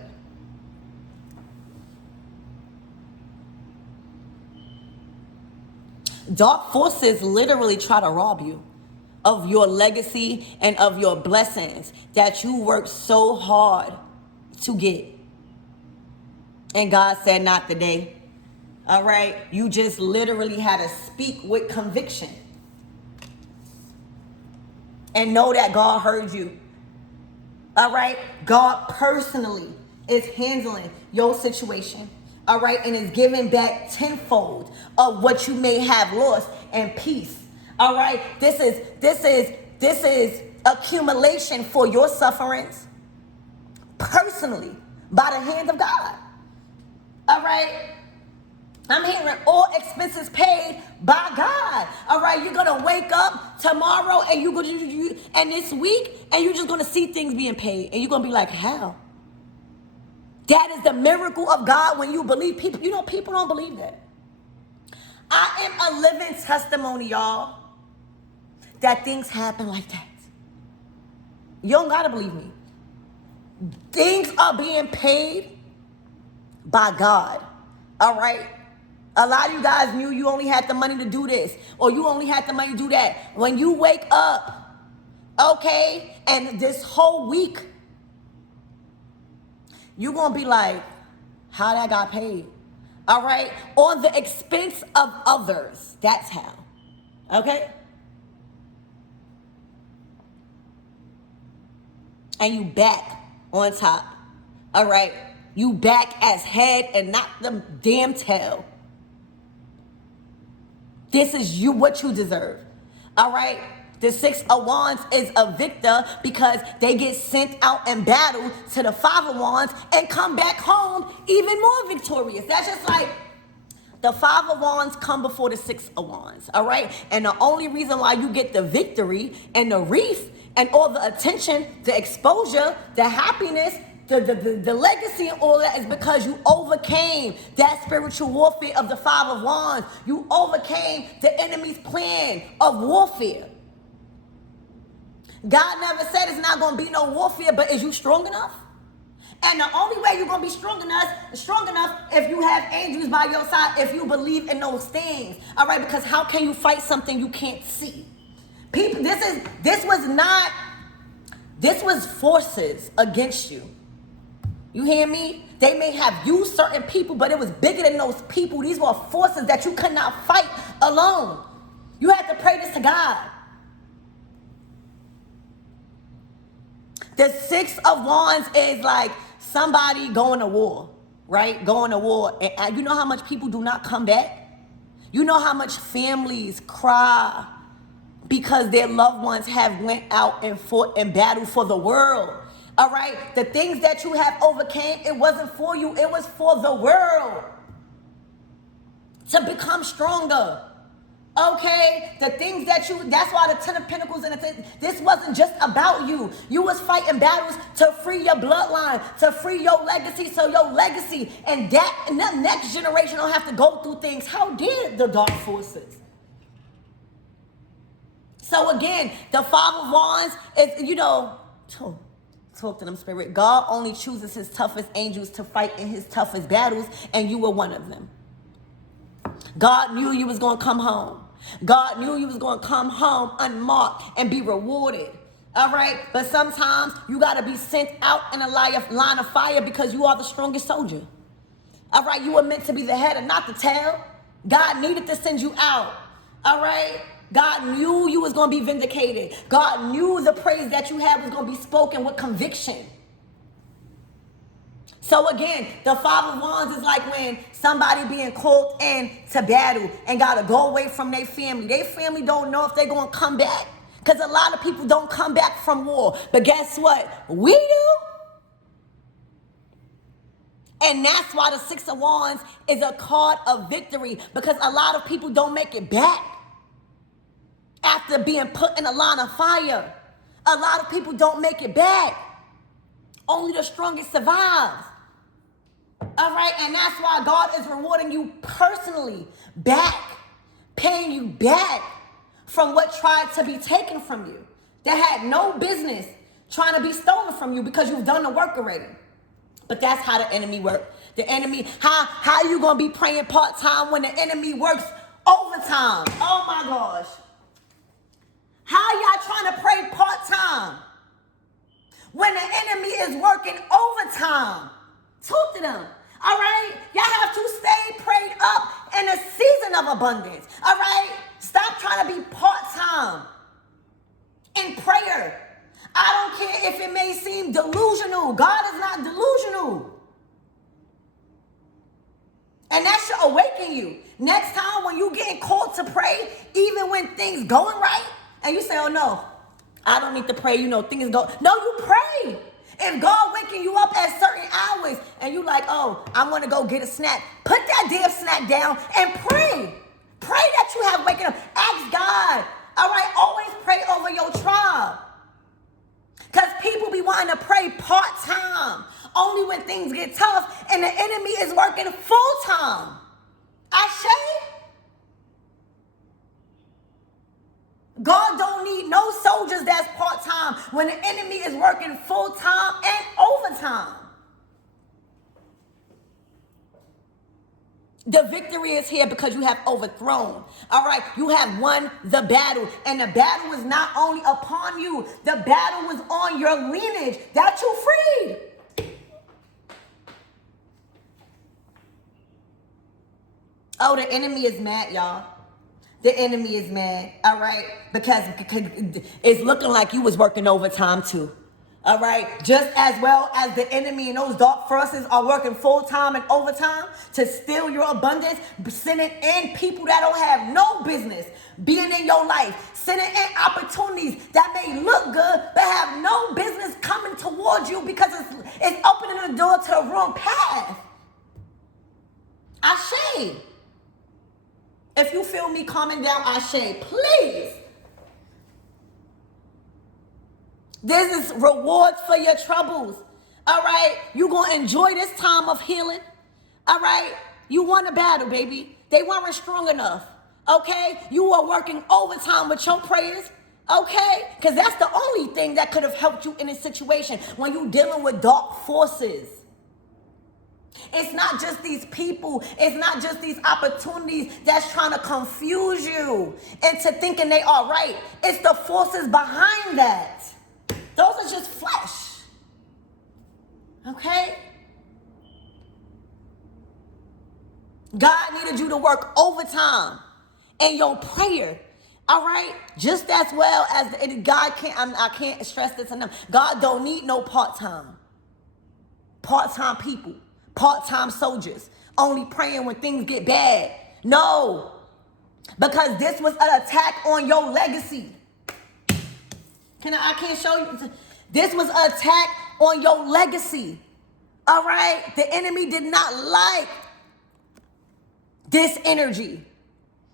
Dark forces literally try to rob you of your legacy and of your blessings that you worked so hard to get. And God said, not today. All right, you just literally had to speak with conviction. And know that God heard you. All right? God personally is handling your situation. All right? And is giving back tenfold of what you may have lost and peace. All right? This is accumulation for your sufferings personally by the hand of God. All right? I'm hearing all expenses paid by God. All right, you're gonna wake up tomorrow and and this week, and you're just gonna see things being paid, and you're gonna be like, how? That is the miracle of God when you believe. People don't believe that. I am a living testimony, y'all, that things happen like that. You don't gotta believe me. Things are being paid by God. All right. A lot of you guys knew you only had the money to do this, or you only had the money to do that. When you wake up, okay, and this whole week, you're going to be like, how that got paid? All right? On the expense of others. That's how. Okay? And you back on top. All right? You back as head and not the damn tail. This is what you deserve. All right? The 6 of Wands is a victor because they get sent out in battle to the 5 of Wands and come back home even more victorious. That's just like the 5 of Wands come before the 6 of Wands. All right? And the only reason why you get the victory and the wreath and all the attention, the exposure, the happiness, the legacy and all that is because you overcame that spiritual warfare of the 5 of Wands. You overcame the enemy's plan of warfare. God never said it's not going to be no warfare, but is you strong enough? And the only way you're going to be strong enough if you have angels by your side, if you believe in those things. All right, because how can you fight something you can't see? People, this was forces against you. You hear me? They may have used certain people, but it was bigger than those people. These were forces that you could not fight alone. You had to pray this to God. The Six of Wands is like somebody going to war, right? Going to war. And you know how much people do not come back? You know how much families cry because their loved ones have went out and fought and battled for the world. All right? The things that you have overcame, it wasn't for you. It was for the world to become stronger. Okay? The things that that's why the Ten of Pentacles and this wasn't just about you. You was fighting battles to free your bloodline, to free your legacy, so your legacy and that next generation don't have to go through things. How did the dark forces? So again, the Five of Wands is, talk to them, Spirit. God only chooses his toughest angels to fight in his toughest battles, and you were one of them. God knew you was going to come home. God knew you was going to come home unmarked and be rewarded. All right? But sometimes you got to be sent out in a line of fire because you are the strongest soldier. All right? You were meant to be the head and not the tail. God needed to send you out. All right? God knew you was going to be vindicated. God knew the praise that you had was going to be spoken with conviction. So again, the Five of Wands is like when somebody being called in to battle and got to go away from their family. Their family don't know if they're going to come back because a lot of people don't come back from war. But guess what? We do. And that's why the Six of Wands is a card of victory, because a lot of people don't make it back after being put in a line of fire. A lot of people don't make it back. Only the strongest survives. All right, and that's why God is rewarding you personally back, paying you back from what tried to be taken from you, that had no business trying to be stolen from you because you've done the work already. But that's how the enemy works. The enemy, how you gonna be praying part-time when the enemy works overtime? Oh my gosh. How y'all trying to pray part-time when the enemy is working overtime? Talk to them. All right? Y'all have to stay prayed up in a season of abundance. All right? Stop trying to be part-time in prayer. I don't care if it may seem delusional. God is not delusional. And that should awaken you. Next time when you getting called to pray, even when things going right, and you say, oh no, I don't need to pray, things go. No, you pray. If God waking you up at certain hours and you like, oh, I want to go get a snack, put that damn snack down and pray. Pray that you have waking up. Ask God. All right, always pray over your tribe. Because people be wanting to pray part-time, only when things get tough and the enemy is working full-time. Ashe? God don't need no soldiers that's part-time when the enemy is working full-time and overtime. The victory is here because you have overthrown. All right, you have won the battle. And the battle was not only upon you, the battle was on your lineage that you freed. Oh, the enemy is mad, y'all. The enemy is mad, all right? Because it's looking like you was working overtime too, all right? Just as well as the enemy and those dark forces are working full-time and overtime to steal your abundance, sending in people that don't have no business being in your life, sending in opportunities that may look good but have no business coming towards you because it's opening the door to the wrong path. Ashe. If you feel me calming down, Ashe, please. This is rewards for your troubles. All right? You're going to enjoy this time of healing. All right? You won a battle, baby. They weren't strong enough. Okay? You are working overtime with your prayers. Okay? Because that's the only thing that could have helped you in this situation when you're dealing with dark forces. It's not just these people. It's not just these opportunities that's trying to confuse you into thinking they are right. It's the forces behind that. Those are just flesh. Okay? God needed you to work overtime in your prayer. All right, just as well as God can't. I can't stress this enough. God don't need no part-time people, part-time soldiers, only praying when things get bad. No, because this was an attack on your legacy. I can't show you. This was an attack on your legacy. All right, the enemy did not like this energy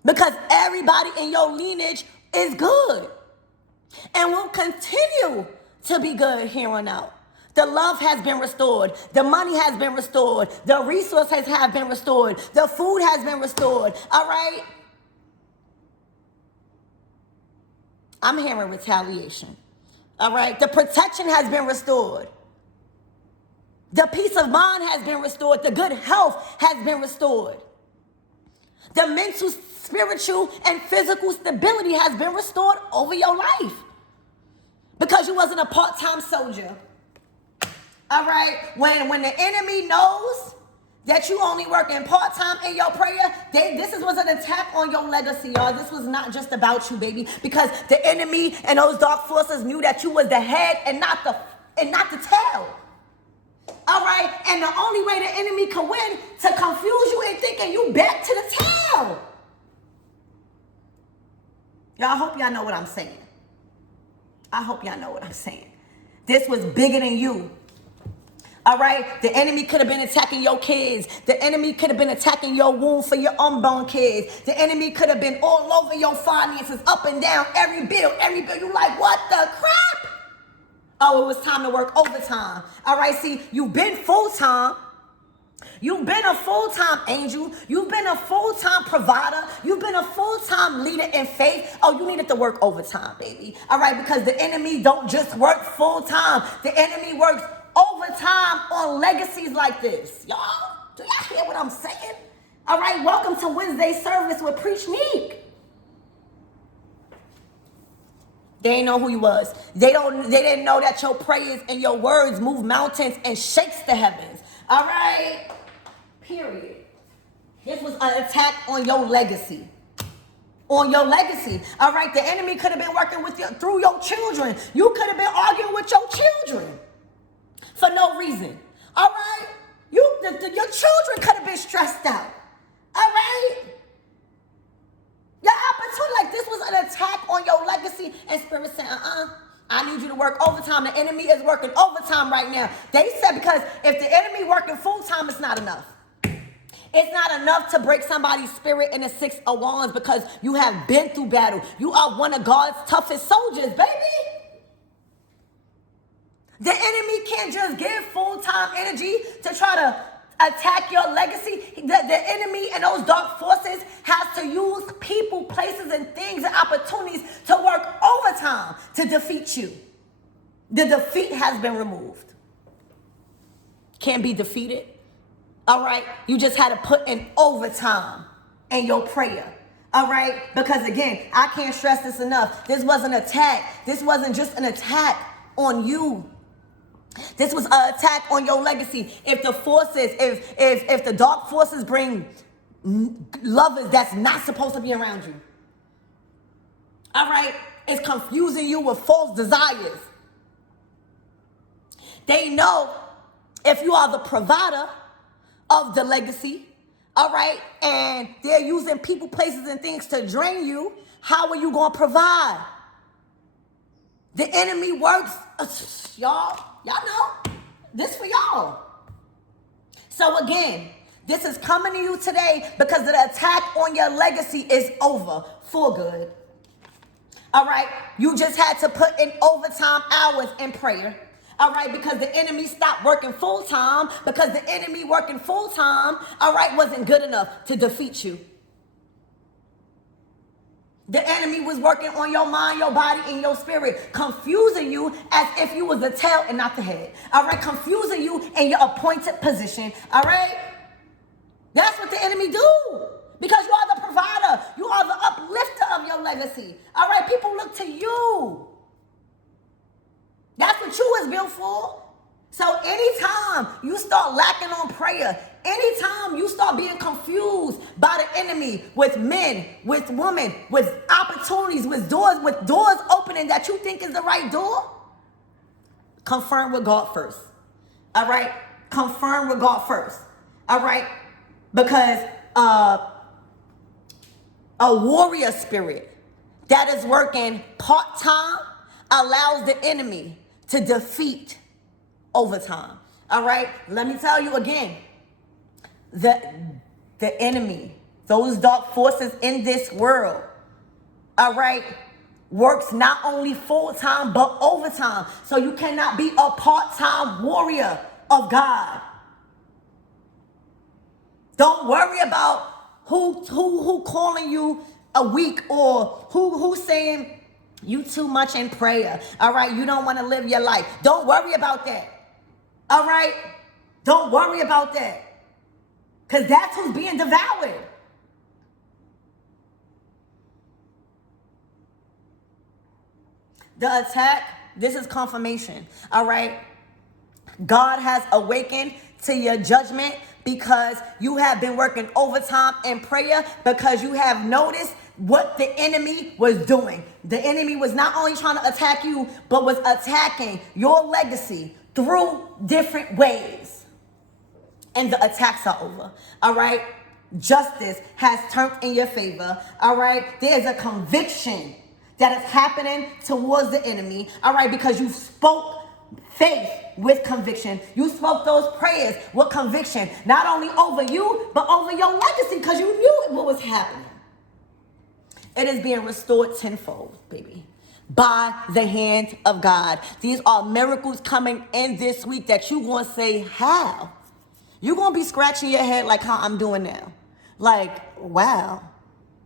because everybody in your lineage is good and will continue to be good here on out. The love has been restored. The money has been restored. The resources have been restored. The food has been restored. All right. I'm hearing retaliation. All right. The protection has been restored. The peace of mind has been restored. The good health has been restored. The mental, spiritual, and physical stability has been restored over your life because you wasn't a part-time soldier. All right? When the enemy knows that you only working part-time in your prayer, this was an attack on your legacy, y'all. This was not just about you, baby, because the enemy and those dark forces knew that you was the head and not the tail. All right, and the only way the enemy can win to confuse you and thinking you back to the tail. Y'all, I hope y'all know what I'm saying. I hope y'all know what I'm saying. This was bigger than you. All right, the enemy could have been attacking your kids. The enemy could have been attacking your womb for your unborn kids. The enemy could have been all over your finances, up and down, every bill. You like, what the crap? Oh, it was time to work overtime. All right, see, you've been full-time. You've been a full-time angel. You've been a full-time provider. You've been a full-time leader in faith. Oh, you needed to work overtime, baby. All right, because the enemy don't just work full-time. The enemy works overtime on legacies like this. Y'all, do y'all hear what I'm saying? All right, welcome to Wednesday service with Preach Neek. They didn't know who you was. They didn't know that your prayers and your words move mountains and shakes the heavens. All right? Period. This was an attack on your legacy. On your legacy. All right? The enemy could have been working with you through your children. You could have been arguing with your children for no reason. All right? Your children could have been stressed out. All right? Your opportunity, like this was an attack on your legacy, and Spirit saying, I need you to work overtime. The enemy is working overtime right now. They said because if the enemy working full-time, it's not enough. It's not enough to break somebody's spirit in the 6 of Wands because you have been through battle. You are one of God's toughest soldiers, baby. The enemy can't just give full-time energy to try to attack your legacy. The enemy and those dark forces has to use people, places, and things and opportunities to work overtime to defeat you. The defeat has been removed. Can't be defeated. All right? You just had to put in overtime in your prayer. All right? Because again, I can't stress this enough. This was an attack. This wasn't just an attack on you. This was an attack on your legacy. If the forces, if the dark forces bring lovers that's not supposed to be around you. All right? It's confusing you with false desires. They know if you are the provider of the legacy, all right, and they're using people, places, and things to drain you, how are you going to provide? The enemy works, y'all know, this for y'all. So again, this is coming to you today because the attack on your legacy is over for good. All right, you just had to put in overtime hours in prayer. All right, because the enemy stopped working full-time, because the enemy working full-time, all right, wasn't good enough to defeat you. The enemy was working on your mind, your body, and your spirit, confusing you as if you was the tail and not the head. All right, confusing you in your appointed position. All right, that's what the enemy do. Because you are the provider. You are the uplifter of your legacy. All right, people look to you. That's what you was built for. So anytime you start lacking on prayer, anytime you start being confused by the enemy with men, with women, with opportunities, with doors opening that you think is the right door, confirm with God first. All right? Confirm with God first. All right? Because a warrior spirit that is working part-time allows the enemy to defeat overtime. All right? Let me tell you again. The enemy, those dark forces in this world, all right, works not only full-time but overtime. So you cannot be a part-time warrior of God. Don't worry about who calling you a weak, or who saying you too much in prayer. All right, you don't want to live your life. Don't worry about that. All right? Don't worry about that. Because that's who's being devoured. The attack, this is confirmation. All right? God has awakened to your judgment because you have been working overtime in prayer, because you have noticed what the enemy was doing. The enemy was not only trying to attack you, but was attacking your legacy through different ways. And the attacks are over. All right? Justice has turned in your favor. All right? There's a conviction that is happening towards the enemy. All right? Because you spoke faith with conviction. You spoke those prayers with conviction. Not only over you, but over your legacy, because you knew what was happening. It is being restored tenfold, baby, by the hand of God. These are miracles coming in this week that you're going to say, how? You're going to be scratching your head like how I'm doing now. Like, wow.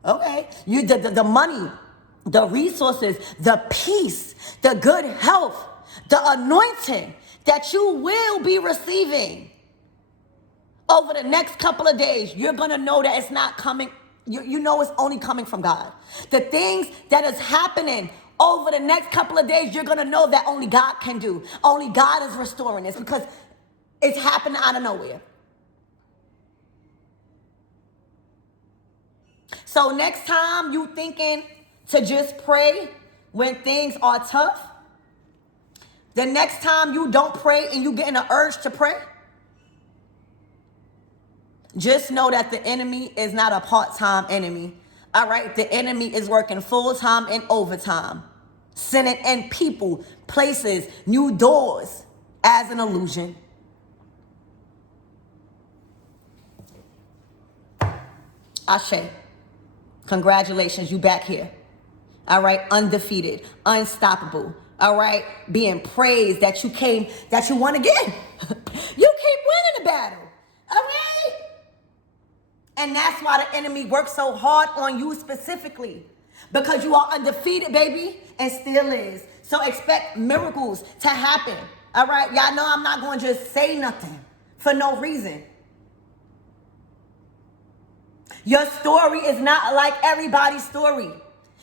Okay. The money, the resources, the peace, the good health, the anointing that you will be receiving over the next couple of days, you're going to know that it's not coming. You know it's only coming from God. The things that is happening over the next couple of days, you're going to know that only God can do. Only God is restoring this, because it's happening out of nowhere. So next time you thinking to just pray when things are tough, the next time you don't pray and you getting an urge to pray, just know that the enemy is not a part-time enemy. All right? The enemy is working full-time and overtime, sending in people, places, new doors as an illusion. Ashe. Congratulations, you back here. All right? Undefeated, unstoppable. All right? Being praised that you won again. You keep winning the battle. All right? And that's why the enemy works so hard on you specifically. Because you are undefeated, baby, and still is. So expect miracles to happen. All right? Y'all know I'm not going to just say nothing for no reason. Your story is not like everybody's story.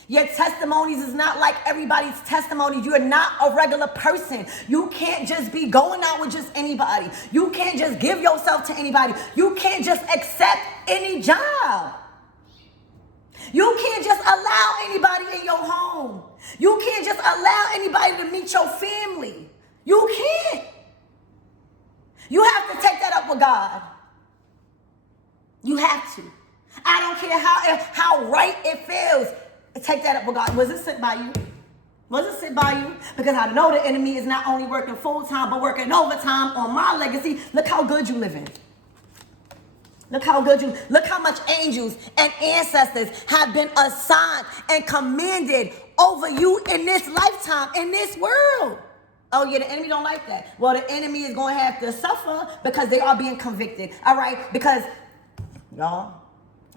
Your testimonies is not like everybody's testimony. You're not a regular person. You can't just be going out with just anybody. You can't just give yourself to anybody. You can't just accept any job. You can't just allow anybody in your home. You can't just allow anybody to meet your family. You can't. You have to take that up with God. You have to. I don't care how right it feels. Take that up with God. Was it sent by you? Was it sent by you? Because I know the enemy is not only working full-time, but working overtime on my legacy. Look how good you living. Look how much angels and ancestors have been assigned and commanded over you in this lifetime, in this world. Oh yeah, the enemy don't like that. Well, the enemy is going to have to suffer because they are being convicted. All right? Because, y'all,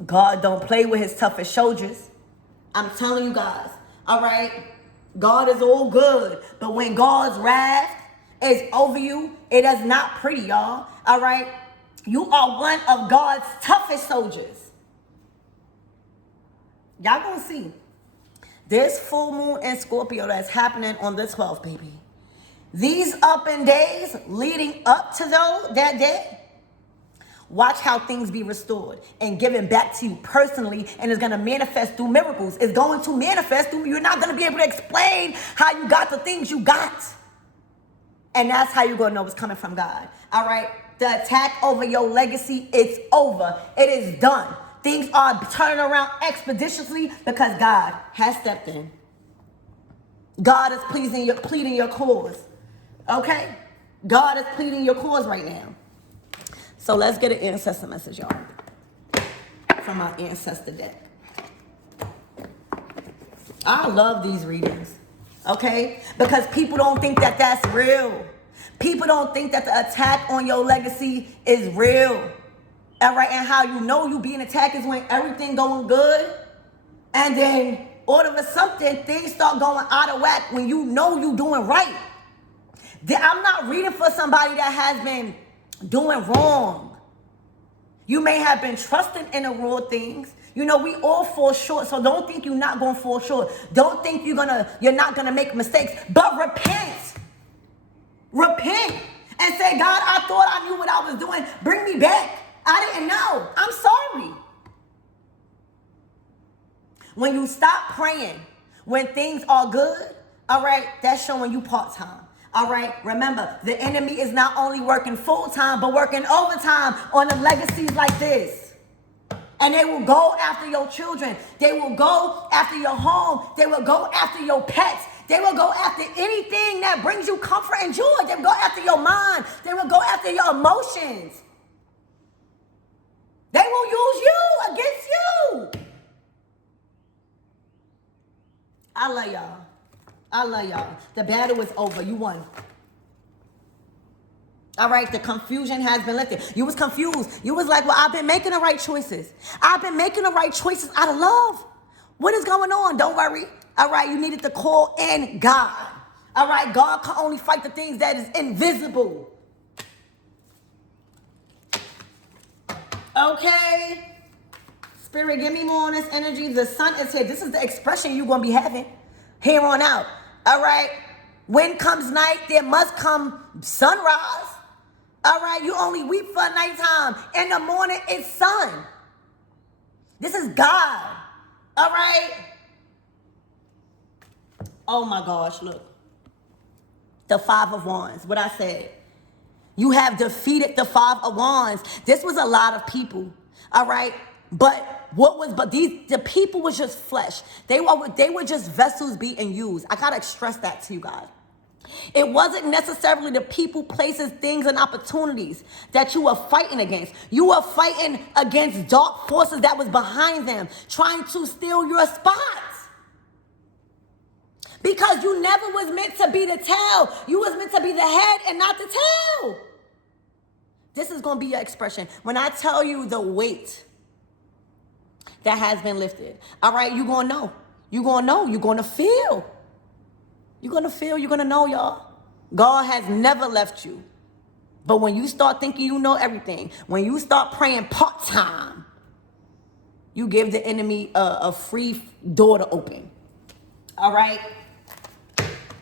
God don't play with his toughest soldiers. I'm telling you guys, all right? God is all good, but when God's wrath is over you, it is not pretty, y'all, all right? You are one of God's toughest soldiers. Y'all gonna see. This full moon in Scorpio that's happening on the 12th, baby. These up and days leading up to that day, watch how things be restored and given back to you personally, and it's going to manifest through miracles. It's going to manifest through, you're not going to be able to explain how you got the things you got. And that's how you're going to know it's coming from God. All right? The attack over your legacy, it's over. It is done. Things are turning around expeditiously because God has stepped in. God is pleading your cause. Okay? God is pleading your cause right now. So let's get an ancestor message, y'all, from our ancestor deck. I love these readings, okay? Because people don't think that that's real. People don't think that the attack on your legacy is real. All right, and how you know you being attacked is when everything going good, and then all of a sudden things start going out of whack when you know you doing right. I'm not reading for somebody that has been doing wrong. You may have been trusting in the wrong things. You know, we all fall short, so don't think you're not going to fall short. Don't think you're not going to make mistakes, but repent. Repent and say, God, I thought I knew what I was doing. Bring me back. I didn't know. I'm sorry. When you stop praying, when things are good, all right, that's showing you part-time. All right, remember, the enemy is not only working full-time, but working overtime on the legacies like this. And they will go after your children. They will go after your home. They will go after your pets. They will go after anything that brings you comfort and joy. They will go after your mind. They will go after your emotions. They will use you against you. I love y'all. I love y'all. The battle is over. You won. All right, the confusion has been lifted. You was confused. You was like, well, I've been making the right choices. I've been making the right choices out of love. What is going on? Don't worry. All right, you needed to call in God. All right, God can only fight the things that is invisible. Okay. Spirit, give me more on this energy. The sun is here. This is the expression you're going to be having here on out. All right. When comes night, there must come sunrise. All right. You only weep for nighttime. In the morning, it's sun. This is God. All right. Oh my gosh, look. The Five of Wands. What I said. You have defeated the Five of Wands. This was a lot of people. All right. The people was just flesh. They were just vessels being used. I gotta stress that to you guys. It wasn't necessarily the people, places, things, and opportunities that you were fighting against. You were fighting against dark forces that was behind them, trying to steal your spots. Because you never was meant to be the tail. You was meant to be the head and not the tail. This is going to be your expression. When I tell you the weight that has been lifted, all right, you're going to know. You're going to know. You're going to feel. You're going to feel. You're going to know, y'all. God has never left you. But when you start thinking you know everything, when you start praying part-time, you give the enemy a free door to open. All right?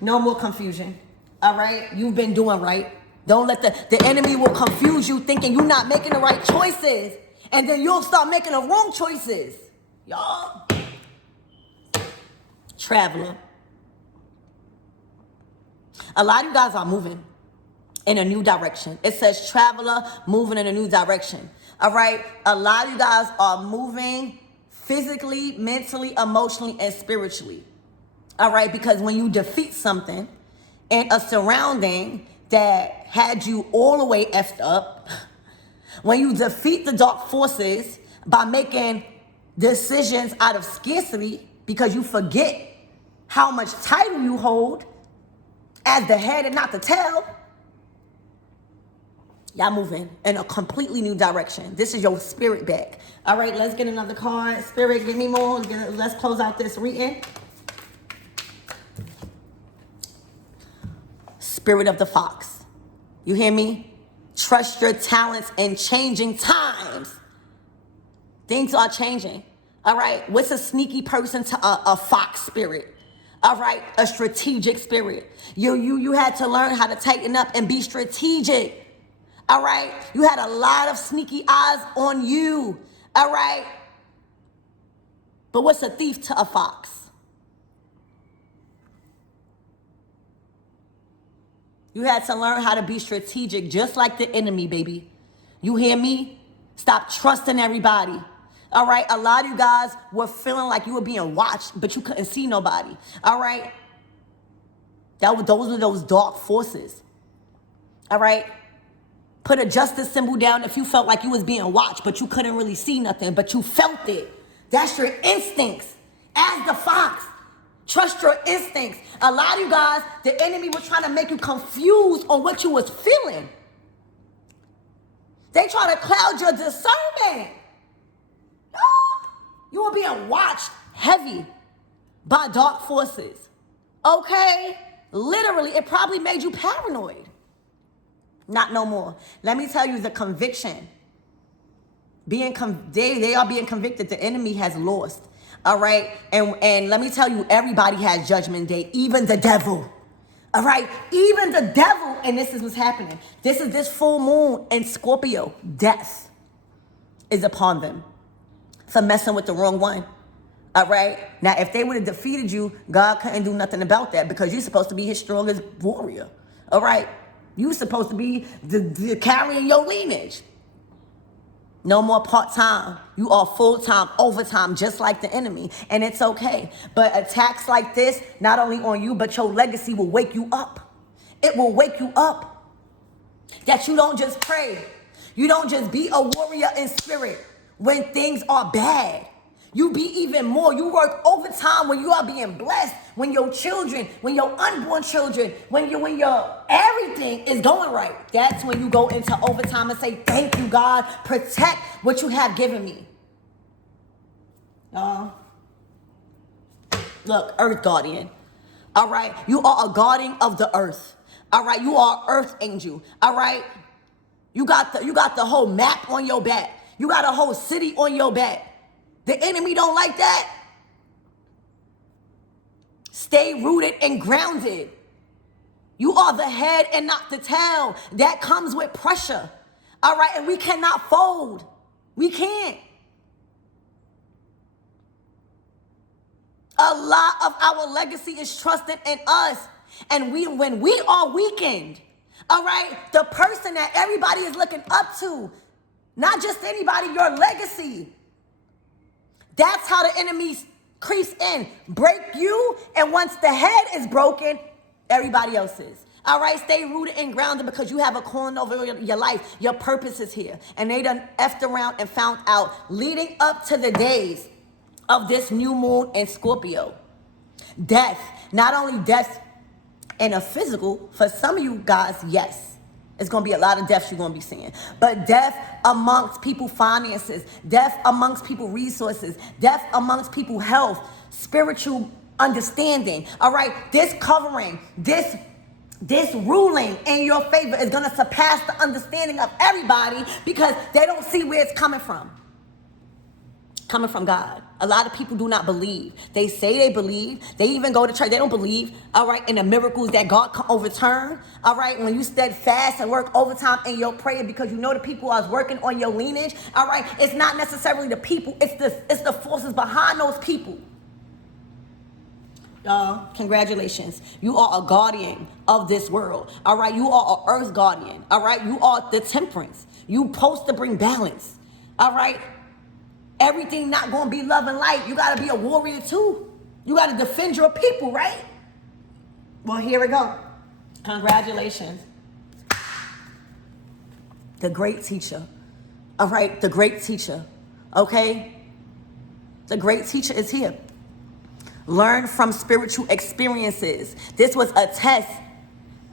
No more confusion. All right? You've been doing right. Don't let the enemy will confuse you thinking you're not making the right choices. And then you'll start making the wrong choices. Y'all. Traveler. A lot of you guys are moving in a new direction. It says traveler moving in a new direction. All right? A lot of you guys are moving physically, mentally, emotionally, and spiritually. All right? Because when you defeat something in a surrounding that had you all the way effed up, when you defeat the dark forces by making decisions out of scarcity because you forget how much title you hold as the head and not the tail, y'all moving in a completely new direction. This is your spirit back. All right, let's get another card. Spirit, give me more. Let's close out this reading. Spirit of the fox. You hear me? Trust your talents in changing times. Things are changing. All right. What's a sneaky person to a fox spirit? All right, a strategic spirit. You had to learn how to tighten up and be strategic. All right, you had a lot of sneaky eyes on you. All right, but what's a thief to a fox? You had to learn how to be strategic, just like the enemy, baby. You hear me? Stop trusting everybody. All right, a lot of you guys were feeling like you were being watched, but you couldn't see nobody. All right, those were those dark forces. All right, put a justice symbol down if you felt like you was being watched, but you couldn't really see nothing, but you felt it. That's your instincts. As the fox, trust your instincts. A lot of you guys, the enemy was trying to make you confused on what you was feeling. They try to cloud your discernment. You were being watched heavy by dark forces. Okay? Literally, it probably made you paranoid. Not no more. Let me tell you the conviction. They are being convicted. The enemy has lost. All right? And let me tell you, everybody has judgment day, even the devil. All right? Even the devil, and this is what's happening. This is this full moon in Scorpio. Death is upon them for messing with the wrong one. All right? Now, if they would have defeated you, God couldn't do nothing about that because you're supposed to be his strongest warrior. All right? You're supposed to be the carrying your lineage. No more part-time. You are full-time, overtime, just like the enemy. And it's okay. But attacks like this, not only on you, but your legacy will wake you up. It will wake you up. That you don't just pray. You don't just be a warrior in spirit when things are bad. You be even more. You work overtime when you are being blessed, when your children, when your unborn children, when your everything is going right. That's when you go into overtime and say, thank you, God. Protect what you have given me. Look, Earth Guardian. All right. You are a guardian of the earth. All right. You are Earth Angel. All right. You got the whole map on your back. You got a whole city on your back. The enemy don't like that. Stay rooted and grounded. You are the head and not the tail. That comes with pressure. All right, and we cannot fold. We can't. A lot of our legacy is trusted in us. And when we are weakened, all right, the person that everybody is looking up to, not just anybody, your legacy. That's how the enemy creeps in. Break you, and once the head is broken, everybody else is. All right, stay rooted and grounded because you have a calling over your life. Your purpose is here. And they done effed around and found out leading up to the days of this new moon in Scorpio. Death, not only death in a physical, for some of you guys, yes. It's going to be a lot of deaths you're going to be seeing. But death amongst people finances, death amongst people resources, death amongst people health, spiritual understanding. All right, this covering, this ruling in your favor is going to surpass the understanding of everybody because they don't see where it's coming from. Coming from God. A lot of people do not believe. They say they believe. They even go to church. They don't believe, all right, in the miracles that God can overturn. All right, when you steadfast and work overtime in your prayer because you know the people are working on your lineage. All right, it's not necessarily the people. It's the forces behind those people. Congratulations. You are a guardian of this world. All right, you are an earth guardian. All right, you are the temperance. You supposed to bring balance. All right. Everything not going to be love and light. You got to be a warrior too. You got to defend your people, right? Well, here we go. Congratulations. The great teacher. All right, the great teacher. Okay? The great teacher is here. Learn from spiritual experiences. This was a test.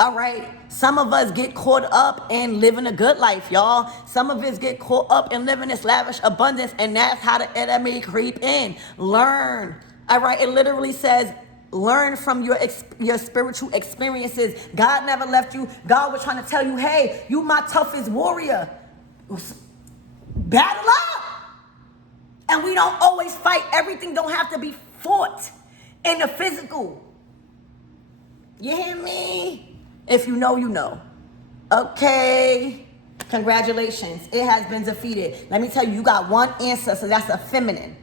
All right, some of us get caught up in living a good life, y'all. Some of us get caught up in living this lavish abundance, and that's how the enemy creep in. Learn. All right, it literally says, learn from your spiritual experiences. God never left you. God was trying to tell you, hey, you my toughest warrior. Battle up. And we don't always fight. Everything don't have to be fought in the physical. You hear me? If you know, you know. Okay. Congratulations. It has been defeated. Let me tell you, you got one ancestor. That's a feminine.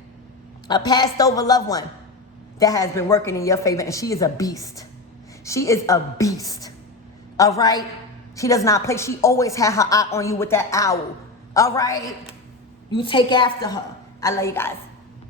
A passed over loved one that has been working in your favor. And she is a beast. She is a beast. All right? She does not play. She always had her eye on you with that owl. All right? You take after her. I love you guys.